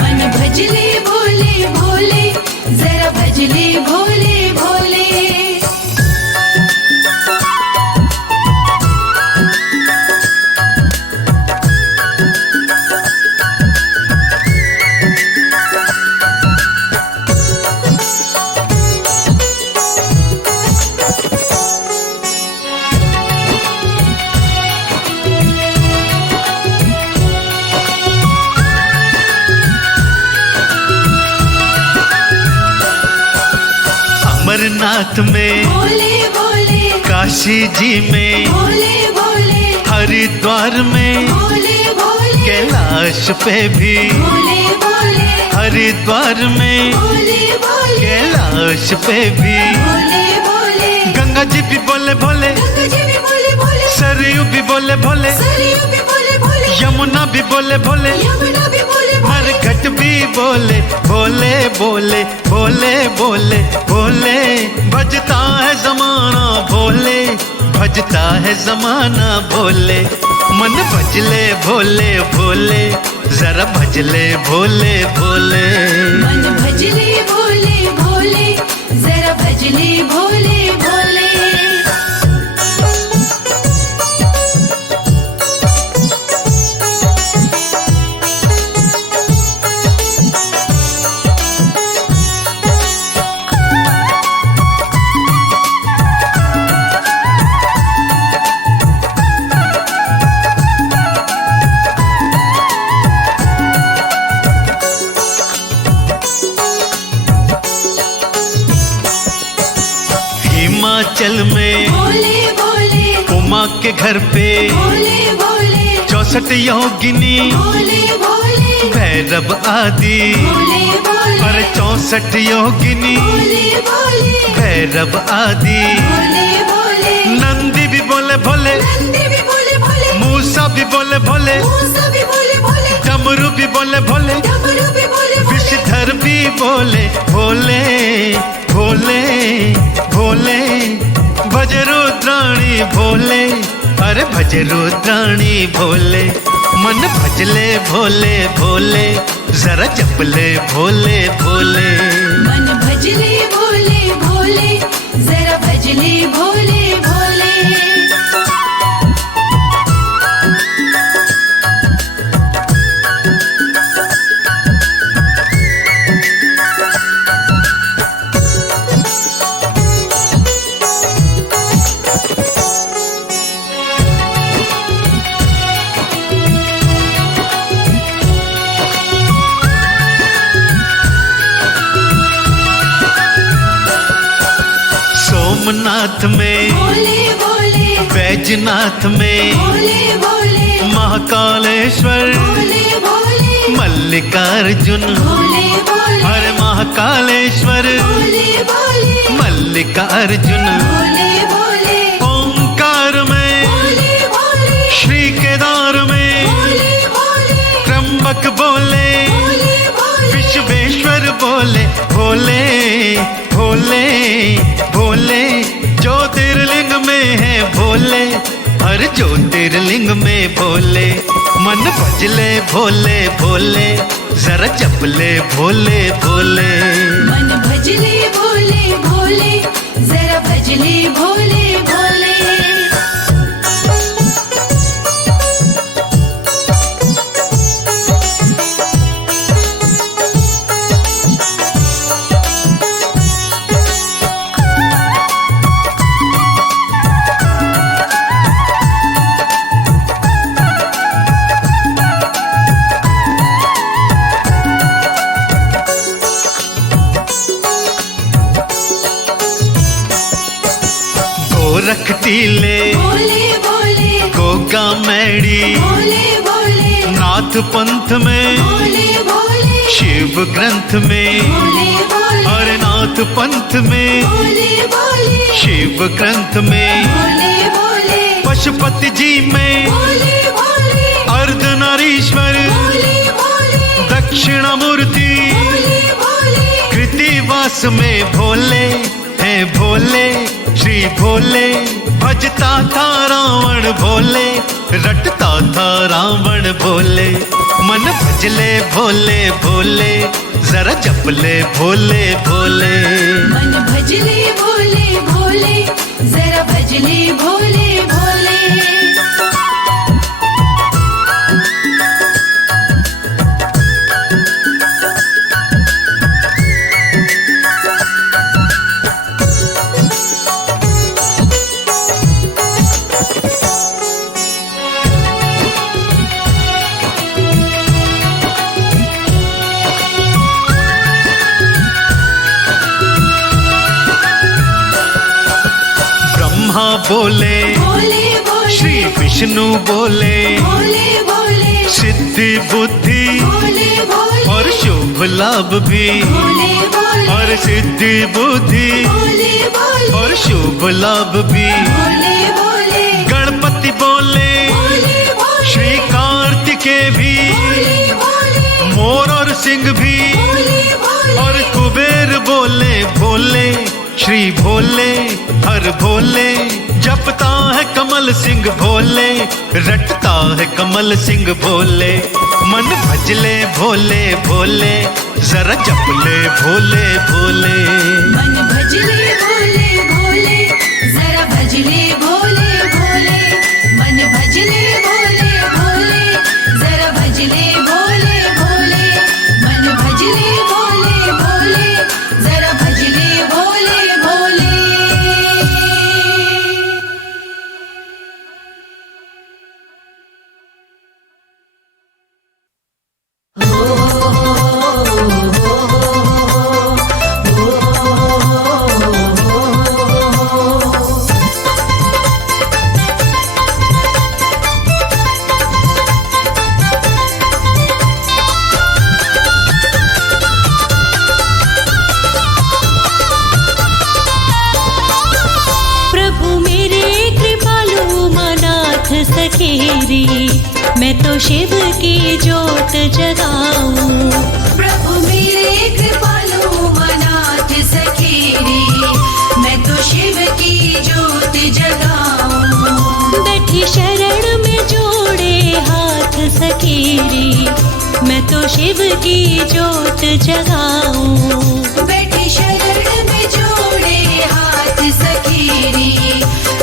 मन भजले भोले भोले, जरा भजले भोले भोले। अमरनाथ में, भोले भोले, काशी जी में, भोले भोले, हरिद्वार में, भोले भोले, कैलाश पे भी। भोले भोले, हरिद्वार में, भोले भोले, कैलाश पे भी। भोले भोले, गंगा जी भी बोले भोले, गंगा जी भी बोले भोले, सरयू भी बोले भोले, सरयू भी बोले भोले, यमुना भी बोले भोले, यमुना भी बोले भोले। मरघट भी बोले भोले भोले भोले भोले भोले। भजता है जमाना भोले, भजता है जमाना भोले। मन भजले भोले भोले, जरा भजले भोले भोले। मन भजले भोले भोले, जरा भजले भोले भोले। हिमाचल में, भोले भोले, उमा के घर पे, भोले भोले, 64 योगिनी, भोले भोले, भैरव आदि। भोले भोले, पर 64 योगिनी, भोले भोले, भैरव आदि। भोले भोले, नंदी भी बोले भोले, नंदी भी बोले भोले, मूसा भी बोले भोले, मूसा भी बोले भोले, डमरू भी बोले भोले, डमरू भी बोले भोले। विषधर भी बोले भोले भोले भोले। भज रुद्राणी भोले, अरे भज रुद्राणी भोले। मन भजले भोले भोले, जरा जपले भोले भोले। मन भजले भोले भोले, जरा भजले भोले भोले। सोमनाथ में, भोले भोले, बैजनाथ में भोले भोले महाकालेश्वर भोले भोले मल्लिकार्जुन भोले भोले हरे महाकालेश्वर भोले भोले मल्लिकार्जुन भोले भोले ओंकार में भोले भोले श्री केदार में भोले भोले त्र्यंबक बोले भोले भोले विश्वेश्वर बोले भोले भोले भोले ज्योतिर्लिंग में है भोले हर ज्योतिर्लिंग में भोले मन भजले भोले भोले जरा जपले भोले भोले मन भजले भोले भोले जरा भजले भोले भोले गोरख टीले भोले भोले गोगा मैड़ी भोले भोले नाथ पंथ में भोले भोले शिव ग्रंथ में भोले भोले और नाथ पंथ में भोले भोले शिव ग्रंथ में भोले भोले पशुपति जी में भोले भोले अर्धनारीश्वर भोले भोले दक्षिणामूर्ति भोले भोले कृतिवास में भोले है भोले श्री भोले भजता था रावण भोले रटता था रावण भोले मन भजले भोले भोले जरा जपले भोले भोले मन भजले भोले भोले जरा भजले भोले भोले ब्रह्मा बोले भोले भोले श्री विष्णु बोले भोले भोले सिद्धि बुद्धि भोले भोले और शुभ लाभ भी भोले भोले और सिद्धि बुद्धि भोले भोले और शुभ लाभ भी भोले भोले गणपति बोले भोले भोले श्री कार्तिकेय भी भोले भोले मोर और सिंह भी भोले भोले और कुबेर बोले भोले श्री भोले हर भोले जपता है कमल सिंह भोले रटता है कमल सिंह भोले मन भजले भोले भोले जरा जपले भोले भोले मन भजले भोले भोले जरा भजले भोले भोले मन भजले भोले भोले जरा भजले भोले भोले मन भजले भोले भोले जरा भजले भोले भोले प्रभु मेरे कृपालु मनाथ सखेरी मैं तो शिव की जोत जगाऊं प्रभु मेरे कृपालु मनाथ सखेरी मैं तो शिव की जोत जगाऊं बैठी शरण में जोड़े हाथ सखेरी मैं तो शिव की जोत जगाऊं बैठी शरण में जोड़े हाथ सखेरी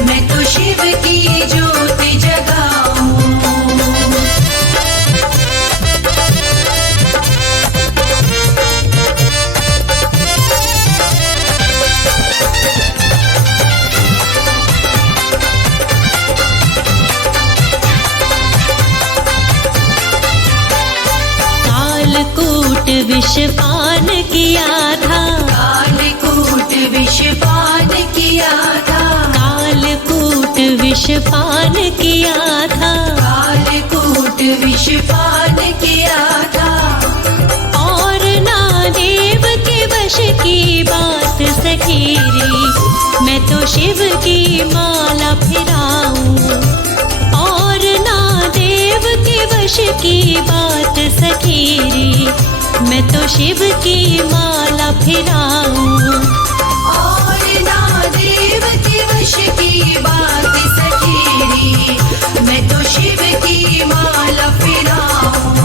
मैं तो शिव की जोत जगाऊं कालकूट विषपान किया था कालकूट विषपान किया था कालकूट विष विष पान किया था, कालकूट विष पान किया था। और ना देव के वश की बात सखीरी, मैं तो शिव की माला फिराऊं। और ना देव के वश की बात सखीरी, मैं तो शिव की माला फिराऊं। और ना देव के वश की बात सखीरी, मैं तो शिव की माला फिराऊं।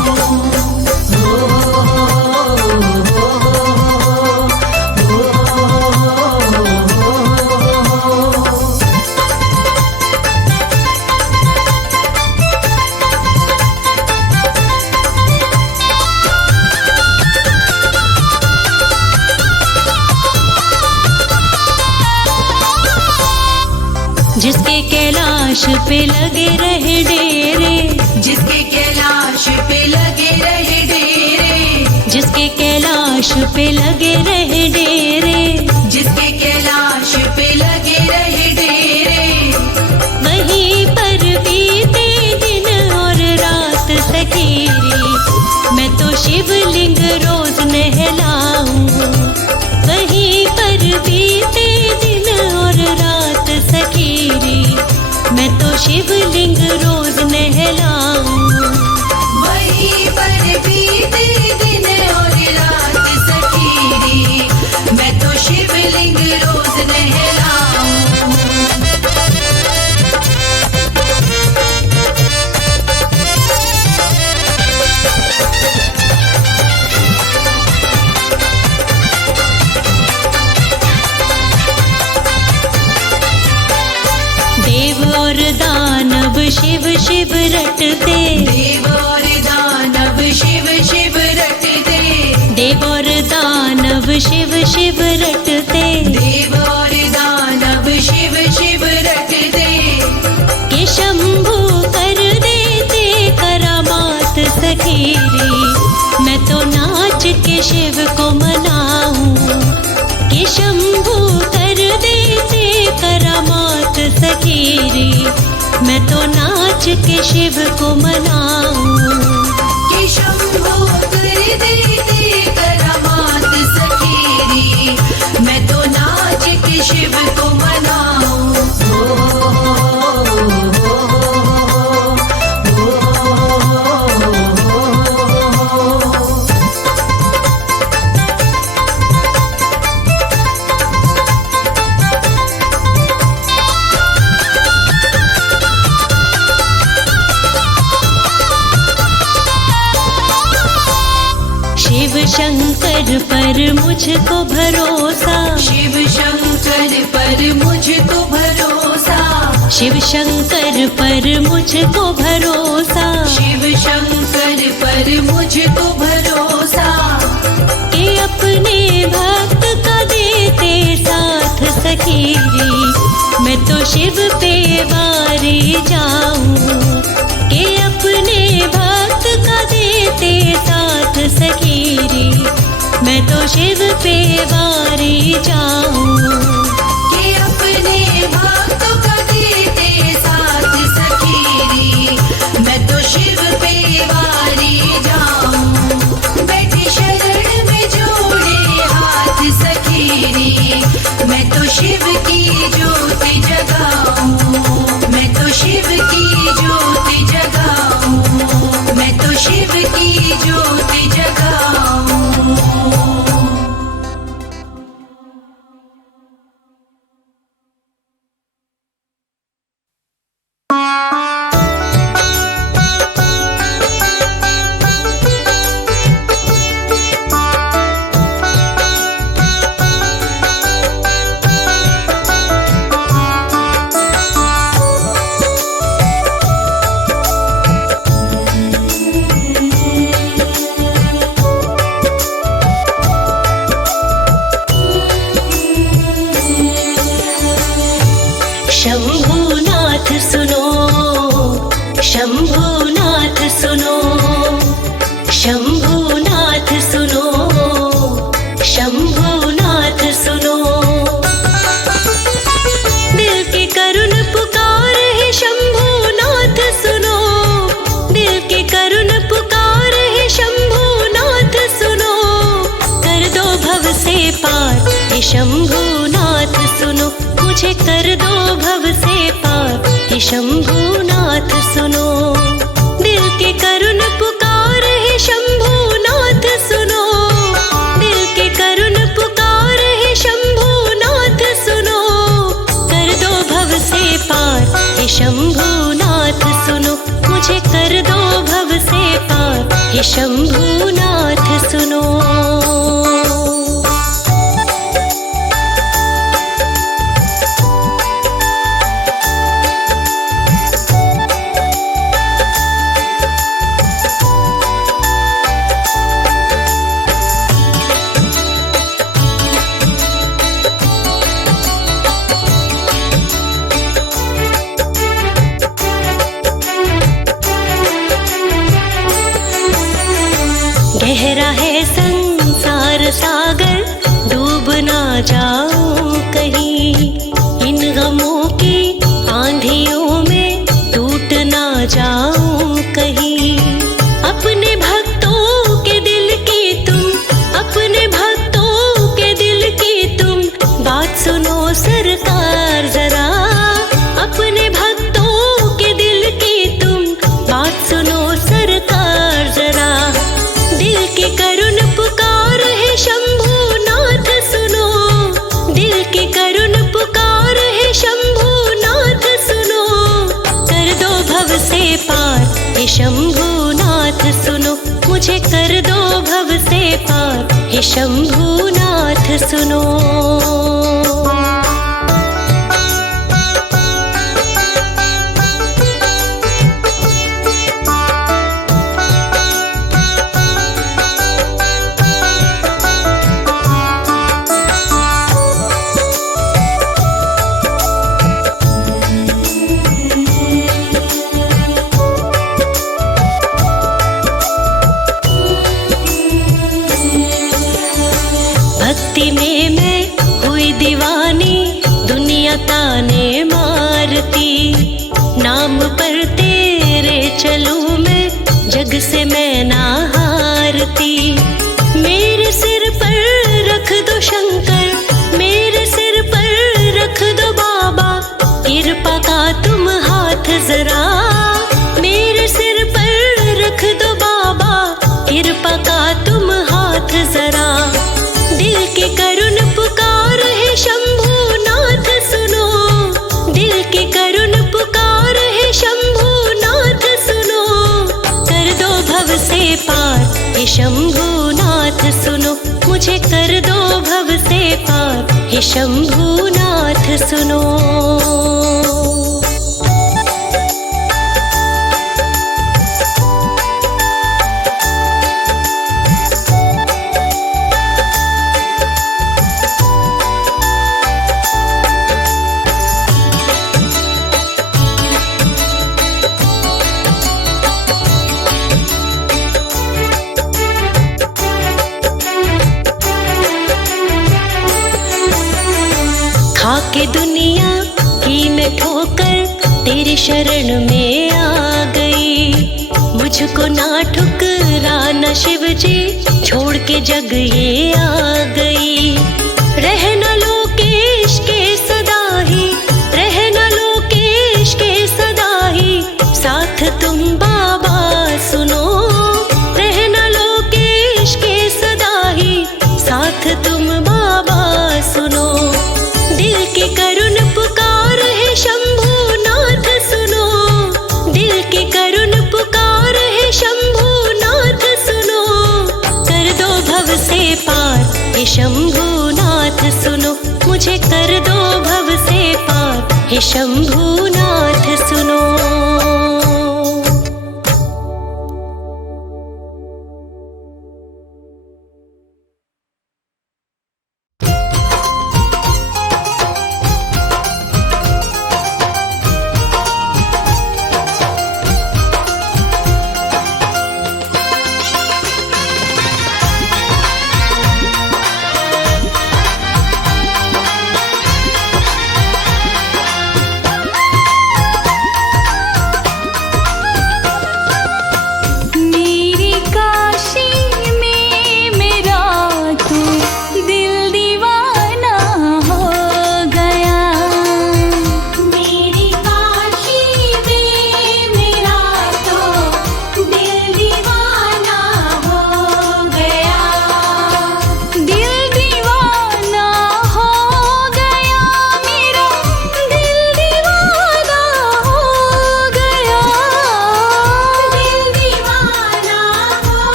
जिसके कैलाश पे लगे रहे डेरे, जिसके कैलाश पे लगे रहे डेरे, जिसके कैलाश पे लगे रहे डेरे, जिसके कैलाश पे लगे रहे डेरे, वहीं पर बीते दिन और रात सखीरी, मैं तो शिवलिंग रोज नहलाऊं। वहीं पर बीते दिन और रात सखीरी, मैं तो शिवलिंग रोज नहलाऊं। वहीं पर बीते दिन और रात सखीरी, मैं तो शिवलिंग रोज नहलाऊं। देव और दानव शिव शिव रटते, देव और दानव शिव शिव रटते, देव और दानव शिव शिव रटते, देव और दानव शिव शिव रटते, कि शंभू कर देते करामात सखीरी, मैं तो नाच के शिव को मनाऊं। कि शंभू कर देते करामात सखीरी, मैं तो नाच के शिव को मनाऊं। कि शंभू कर देते करामात सखीरी, मैं तो नाच के शिव को मनाऊं। शिव शंकर पर मुझको भरोसा, शिव शंकर पर मुझको भरोसा, शिव शंकर पर मुझको भरोसा, शिव शंकर पर मुझको भरोसा, कि अपने भक्त का देते साथ सखीरी, मैं तो शिव पे वारी जाऊं। कि अपने भक्त का देते साथ सखीरी, मैं तो शिव पे वारी जाऊं। कि अपने भक्तों का देते साथ सखीरी, मैं तो शिव पे वारी जाऊं। बैठी शरण में जोड़े हाथ सखीरी, मैं तो शिव की ज्योति जगाऊं। मैं तो शिव की ज्योति जगाऊं। मैं तो शिव की ज्योति जगाऊं। शंभूनाथ सुनो। गहरा है संसार सागर, डूब ना जाऊं कहीं, इन गमों की आंधियों में टूट ना जाऊं कहीं। अपने भक्तों के दिल की तुम, अपने भक्तों के दिल की तुम बात सुनो सरकार जरा। अपने भक्तों के दिल की तुम बात सुनो सरकार जरा। दिल की करुण पुकार है शंभूनाथ सुनो, दिल की करुण पुकार है शंभूनाथ सुनो। कर दो भव से पार हे शंभूनाथ सुनो, मुझे कर दो भव से पार हे शंभूनाथ सुनो। भक्ति में मैं हुई दीवानी, दुनिया ताने मारती। नाम पर तेरे चलूं मैं, जग से मैं ना हारती। मेरे सिर पर रख दो शंकर, मेरे सिर पर रख दो बाबा, कृपा का तुम हाथ जरा। मेरे सिर पर रख दो बाबा, कृपा का तुम हाथ जरा। दिल की करुण पुकार है शंभूनाथ सुनो, दिल की करुण पुकार है शंभूनाथ सुनो। कर दो भव से पार हे शंभूनाथ सुनो, मुझे कर दो भव से पार हे शंभूनाथ सुनो। खाके दुनिया की मैं ठोकर तेरी शरण में आ गई। मुझको ना ठुकराना शिव जी, छोड़ के जग ये आ गई। रहना लोकेश के सदा ही, रहना लोकेश के सदा ही, साथ तुम बाबा सुनो। रहना लोकेश के सदा ही, साथ तुम बाबा सुनो। दिल की करुण पुकार है शंभूनाथ सुनो, दिल की करुण पुकार है शंभूनाथ सुनो। कर दो भव से पार हे शंभूनाथ सुनो, मुझे कर दो भव से पार हे शंभूनाथ सुनो।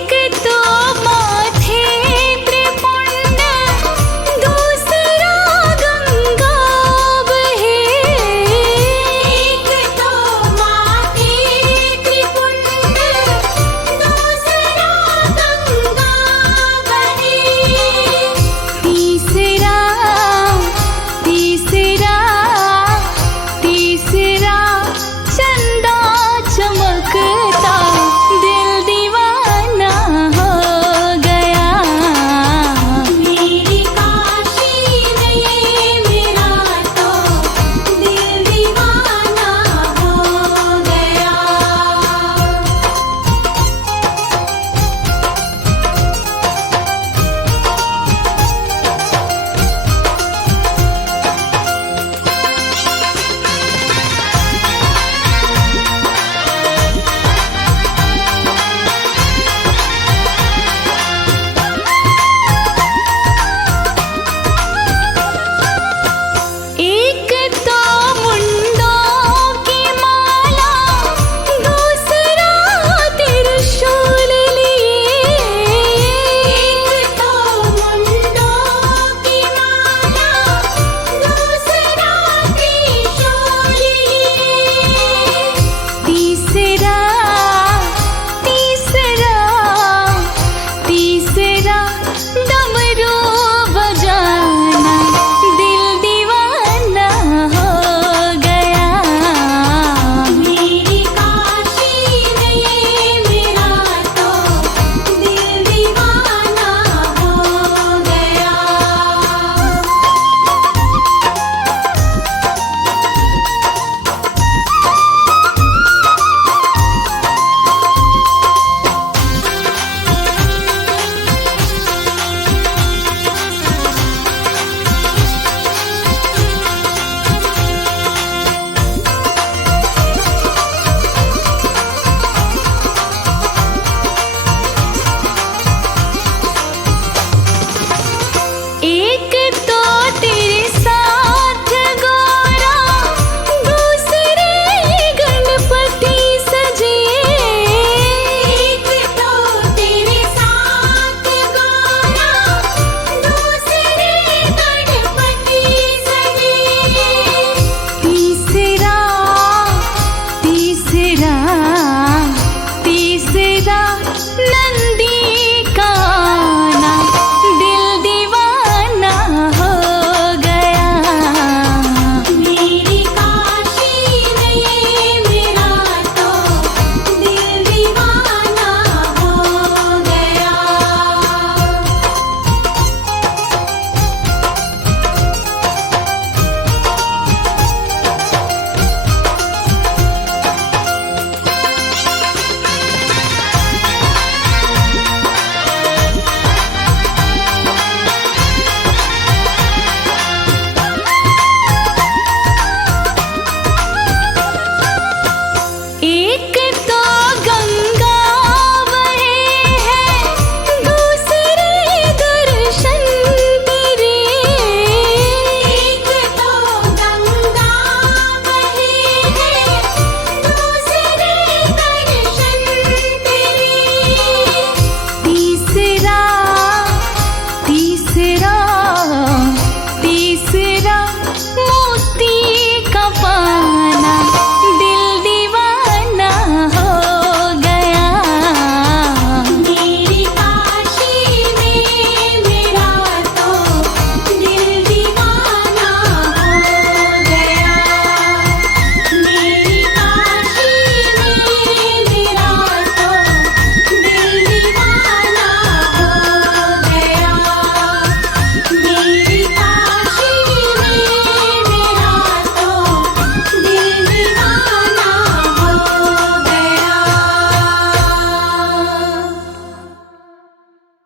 एक